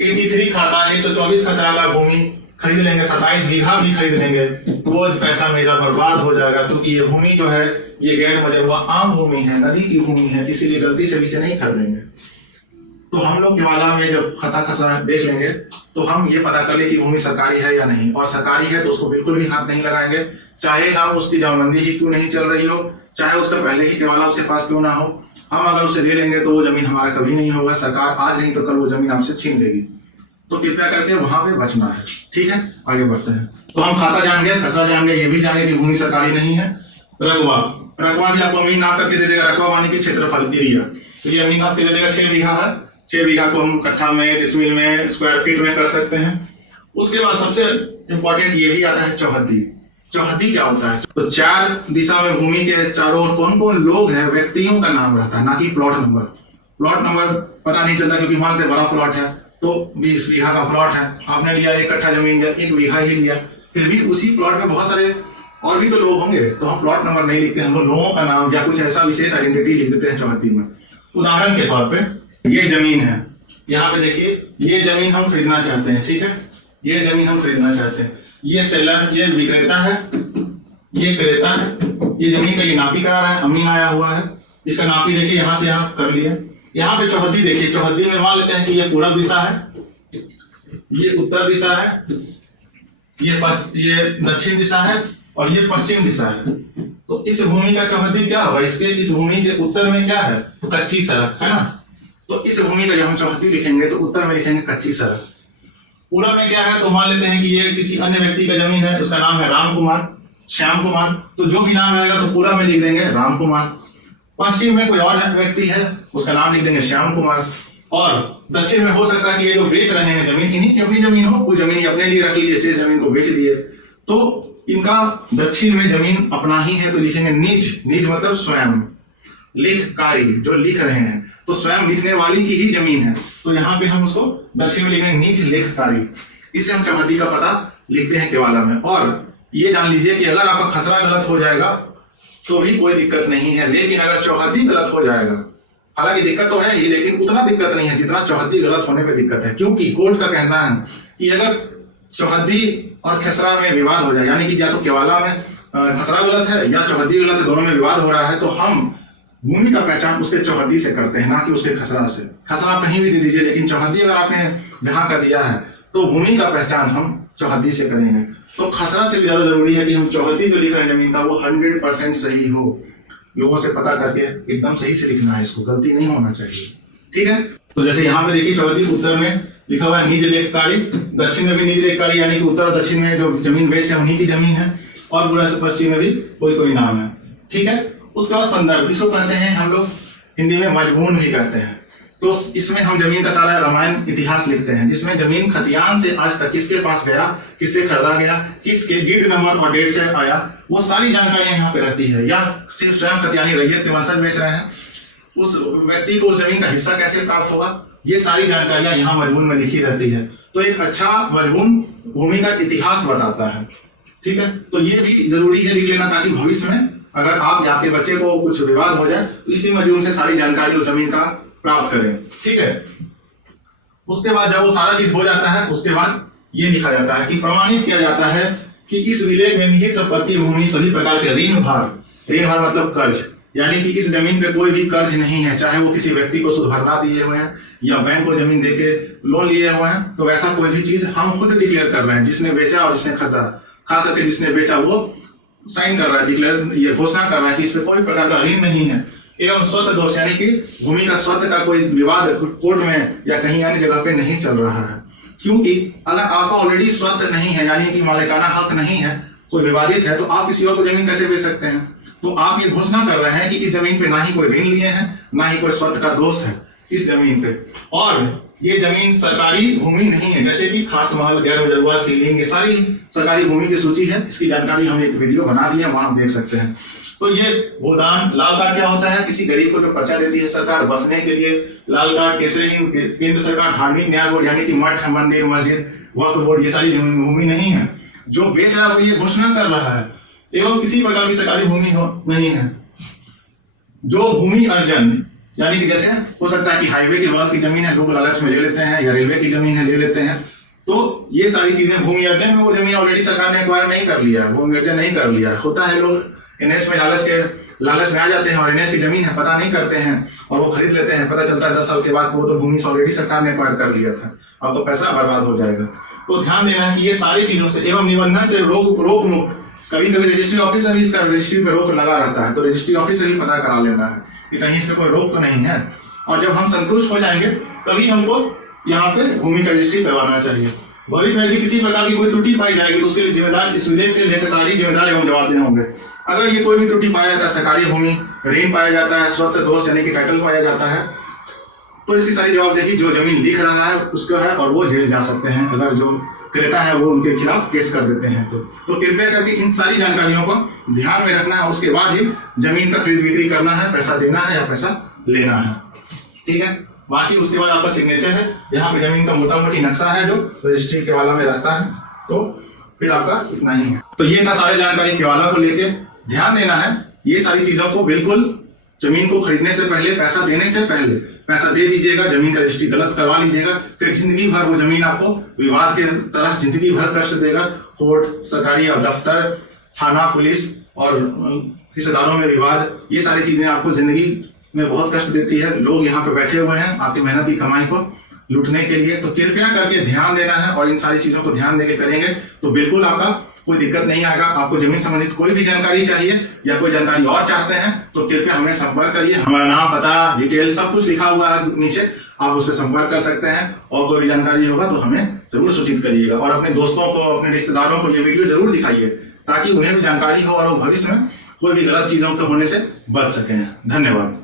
83 खाता 124 खसरा का भूमि खरीद लेंगे, 27 बीघा भी खरीद लेंगे, तो वो पैसा मेरा बर्बाद हो जाएगा, क्योंकि ये भूमि जो है ये गैर मजरूआ आम भूमि है, नदी की भूमि है, इसीलिए गलती से भी इसे नहीं खरीदेंगे। तो हम लोग केवाला में जब खाता खसरा देख लेंगे तो हम ये पता कर ले कि भूमि सरकारी है या नहीं, और सरकारी है तो उसको बिल्कुल भी हाथ नहीं लगाएंगे, चाहे हम उसकी जमाबंदी ही क्यों नहीं चल रही हो, चाहे उसका पहले ही केवाला उसके पास क्यों ना हो। हम अगर उसे ले लेंगे तो वो जमीन हमारा कभी नहीं होगा, सरकार आज नहीं तो कल वो जमीन आपसे छीन लेगी। तो कृपया करके वहां पे बचना है, ठीक है। आगे बढ़ते हैं। तो हम खाता जान गए, खसरा जान गए, ये भी जाने कि भूमि सरकारी नहीं है। रकबा भी आपको अमीन नाप करके दे देगा, रकबा माने की क्षेत्रफल एरिया। तो ये अमीन नाप के दे देगा 6 बीघा है। 6 बीघा को हम कट्ठा में, डिसमिल में, स्क्वायर फीट में कर सकते हैं। उसके बाद सबसे इंपॉर्टेंट ये भी आता है चौहद्दी। चौहद्दी क्या होता है, तो 4 दिशा में भूमि के चारों ओर कौन कौन लोग हैं, व्यक्तियों का नाम रहता है, ना कि प्लॉट नंबर। प्लॉट नंबर पता नहीं चलता, क्योंकि मान लेते बड़ा प्लॉट है तो 20 बीघा का प्लॉट है, आपने लिया 1 कट्ठा जमीन या 1 बीघा ही लिया, फिर भी उसी प्लॉट में बहुत सारे और भी तो लोग होंगे, तो हम प्लॉट नंबर नहीं लिखते, हम लोगों का नाम या कुछ ऐसा विशेष आइडेंटिटी लिख देते हैं चौहद्दी में। उदाहरण के तौर पे ये जमीन है, यहाँ पे देखिए ये जमीन हम खरीदना चाहते हैं, ठीक है, ये जमीन हम खरीदना चाहते हैं। ये सेलर, ये विक्रेता है, ये क्रेता है, ये जमीन का ये नापी करा रहा है, अमीन आया हुआ है, इसका नापी देखिए यहाँ से यहाँ कर लिए। यहाँ पे चौहद्दी देखिए, चौहद्दी में मान लेते हैं कि ये पूरब दिशा है, ये उत्तर दिशा है, ये दक्षिण दिशा है और ये पश्चिम दिशा है। तो इस भूमि का चौहद्दी क्या होगा, इस भूमि के उत्तर में क्या है, तो कच्ची सड़क है ना। तो इस भूमि का जब हम चौहद्दी लिखेंगे तो उत्तर में लिखेंगे कच्ची सड़क। पूरब में क्या है, तो मान लेते हैं कि ये किसी अन्य व्यक्ति का जमीन है, उसका नाम है राम कुमार, श्याम कुमार, तो जो भी नाम रहेगा तो पूरब में लिख देंगे राम कुमार। पश्चिम में कोई और व्यक्ति है, उसका नाम लिख देंगे श्याम कुमार। और दक्षिण में हो सकता है कि ये जो बेच रहे हैं जमीन, इन्हीं की अपनी जमीन हो, कोई जमीन अपने लिए रख लीजिए, शेष जमीन को बेच दिए, तो इनका दक्षिण में जमीन अपना ही है, तो लिखेंगे निज। निज मतलब स्वयं, लिखकारी जो लिख रहे हैं, तो स्वयं लिखने वाली की ही जमीन है, तो यहाँ पे हम उसको दक्षिण में लिखेंगे निज लेखकारी। इससे हम चौहद्दी का पता लिखते हैं केवाला में। और ये जान लीजिए कि अगर आपका खसरा गलत हो जाएगा तो भी कोई दिक्कत नहीं है, लेकिन अगर चौहद्दी गलत हो जाएगा, हालांकि दिक्कत तो है ही, लेकिन उतना दिक्कत नहीं है जितना चौहद्दी गलत होने पे दिक्कत है। क्योंकि कोर्ट का कहना है कि अगर चौहद्दी और खसरा में विवाद हो जाए, यानी कि या तो केवाला में खसरा गलत है या चौहद्दी गलत है, दोनों में विवाद हो रहा है, तो हम भूमि का पहचान उसके चौहद्दी से करते हैं, ना कि उसके खसरा से। खसरा कहीं भी दे दीजिए, लेकिन चौहद्दी अगर आपने जहां का दिया है तो भूमि का पहचान हम चौहद्दी से करेंगे। तो खसरा से भी ज्यादा जरूरी है कि हम चौहद्दी जो लिख रहे हैं जमीन का वो 100% सही हो। लोगों से पता करके एकदम सही से लिखना है, इसको गलती नहीं होना चाहिए। ठीक है, तो जैसे यहाँ पे देखिए चौहद्दी उत्तर में लिखा हुआ है निज लेखकारी, दक्षिण में भी निज लेखकारी, यानी कि उत्तर और दक्षिण में जो जमीन बेच है उन्हीं की जमीन है, और पूर्व से पश्चिम में भी कोई कोई नाम है। ठीक है, उसके बाद संदर्भ, इसको कहते हैं हम लोग हिंदी में मजमून भी कहते हैं। तो इसमें हम जमीन का सारा रामायण इतिहास लिखते हैं, जिसमें जमीन खतियान से आज तक किसके पास गया, किससे खरीदा गया, किसके डीड नंबर और डेट से आया, वो सारी जानकारियां यहाँ पे रहती है। या सिर्फ स्वयं खतियानी रैयत के वंशज बेच रहे हैं, उस व्यक्ति को जमीन का हिस्सा कैसे प्राप्त होगा, ये सारी जानकारियां यहाँ मजमून में लिखी रहती है। तो एक अच्छा मजमून भूमि का इतिहास बताता है। ठीक है, तो ये भी जरूरी है लिख लेना, ताकि भविष्य में अगर आप या आपके बच्चे को कुछ विवाद हो जाए तो इसी मजमून से सारी जानकारी उस जमीन का प्राप्त करें। ठीक है, उसके बाद जब वो सारा चीज हो जाता है, उसके बाद ये लिखा जाता है कि प्रमाणित किया जाता है कि इस विलेख में निहित संपत्ति भूमि सभी प्रकार के ऋण भार मतलब कर्ज, यानी कि इस जमीन पे कोई भी कर्ज नहीं है, चाहे वो किसी व्यक्ति को शुद्ध भरना दिए हुए हैं या बैंक को जमीन देके लोन लिए हुए हैं, तो वैसा कोई भी चीज हम खुद डिक्लेयर कर रहे हैं। जिसने बेचा और जिसने खरीदा, खास करके जिसने बेचा वो साइन कर रहा है, डिक्लेयर, ये घोषणा कर रहा है कि इस पे कोई प्रकार का ऋण नहीं है। एवं स्वत दोष, यानी कि भूमि का स्वत का कोई विवाद कोर्ट में या कहीं अन्य जगह पे नहीं चल रहा है। क्योंकि अगर आपका ऑलरेडी स्वत नहीं है, यानी कि मालिकाना हक नहीं है, कोई विवादित है, तो आप किसी और को जमीन कैसे बेच सकते हैं। तो आप ये घोषणा कर रहे हैं कि इस जमीन पे ना ही कोई ऋण लिए हैं, ना ही कोई स्वत का दोष है इस जमीन पे, और ये जमीन सरकारी भूमि नहीं है। जैसे कि खास महल, गैर मजरूआ, सीलिंग, ये सारी सरकारी भूमि की सूची है। इसकी जानकारी हम एक वीडियो बना दिए, वहां आप देख सकते हैं। तो ये गोदान, लाल कार्ड क्या होता है, किसी गरीब को जो पर्चा देती है सरकार बसने के लिए, लाल कार्ड, केसरी हिंद, केंद्र सरकार, धार्मिक न्यास बोर्ड, यानी कि मठ, मंदिर, मस्जिद, वक्फ बोर्ड, ये सारी भूमि नहीं है। जो बेच रहा है वो ये घोषणा कर रहा है, एवं किसी प्रकार की सरकारी भूमि नहीं है। जो भूमि अर्जन, यानी कि जैसे हो सकता है कि हाईवे के बगल की जमीन है, लोग लालच में ले लेते हैं, या रेलवे की जमीन है ले लेते हैं, तो ये सारी चीजें भूमि अर्जन में वो जमीन ऑलरेडी सरकार ने एक्वायर नहीं कर लिया, भूमि अर्जन नहीं कर लिया। होता है लोग एनएच में लालच में आ जाते हैं और एनएच की जमीन है पता नहीं करते हैं और वो खरीद लेते हैं, पता चलता है 10 साल के बाद वो तो भूमि ऑलरेडी सरकार ने एक्वायर कर लिया था, अब तो पैसा बर्बाद हो जाएगा। तो ध्यान देना है कि ये सारी चीजों से एवं निबंधन से रोक मुक्त, कभी कभी रजिस्ट्री ऑफिस में भी इसका रजिस्ट्री पे रोक लगा रहता है, तो रजिस्ट्री ऑफिस से भी पता करा लेना है कि कहीं इस पे कोई रोक तो नहीं है। और जब हम संतुष्ट हो जाएंगे तभी हमको यहाँ पे भूमि का रजिस्ट्री करवाना चाहिए। भविष्य में यदि किसी प्रकार की कोई त्रुटि पाई जाएगी तो उसके लिए जिम्मेदार इस विलेख के लेखकारी जिम्मेदार एवं जवाबदेह होंगे। अगर ये कोई भी त्रुटि पाया जाता है, सरकारी भूमि ऋण पाया जाता है, स्वत दोष यानी कि टाइटल पाया जाता है, तो इसकी सारी जवाबदेही जो जमीन लिख रहा है उसका है, और वो जेल जा सकते हैं अगर जो क्रेता है वो उनके खिलाफ केस कर देते हैं। तो कृपया करके इन सारी जानकारियों को ध्यान में रखना है, उसके बाद ही जमीन का खरीद बिक्री करना है, पैसा देना है या पैसा लेना है। ठीक है, बाकी उसके बाद आपका सिग्नेचर है, यहाँ पे जमीन का मोटा मोटी नक्शा है जो रजिस्ट्री केवाला में रहता है, तो फिर आपका इतना ही है। तो ये था सारी जानकारी केवाला को लेके। ध्यान देना है ये सारी चीजों को, बिल्कुल जमीन को खरीदने से पहले, पैसा देने से पहले पैसा दे दीजिएगा, जमीन का रजिस्ट्री गलत करवा लीजिएगा, फिर जिंदगी भर वो जमीन आपको विवाद के तरह जिंदगी भर कष्ट देगा। कोर्ट, सरकारी दफ्तर, थाना, पुलिस और हिस्सेदारों में विवाद, ये सारी चीजें आपको जिंदगी में बहुत कष्ट देती है। लोग यहाँ पे बैठे हुए हैं आपकी मेहनत की कमाई को लूटने के लिए, तो कृपया करके ध्यान देना है और इन सारी चीजों को ध्यान देके करेंगे तो बिल्कुल आपका कोई दिक्कत नहीं आएगा। आपको जमीन संबंधित कोई भी जानकारी चाहिए या कोई जानकारी और चाहते हैं तो कृपया हमें संपर्क करिए। हमारा नाम, पता, डिटेल सब कुछ लिखा हुआ है नीचे, आप उस पर संपर्क कर सकते हैं। और कोई भी जानकारी होगा तो हमें जरूर सूचित करिएगा और अपने दोस्तों को, अपने रिश्तेदारों को ये वीडियो जरूर दिखाइए ताकि उन्हें भी जानकारी हो और वो भविष्य में कोई भी गलत चीजों के होने से बच सकें। धन्यवाद।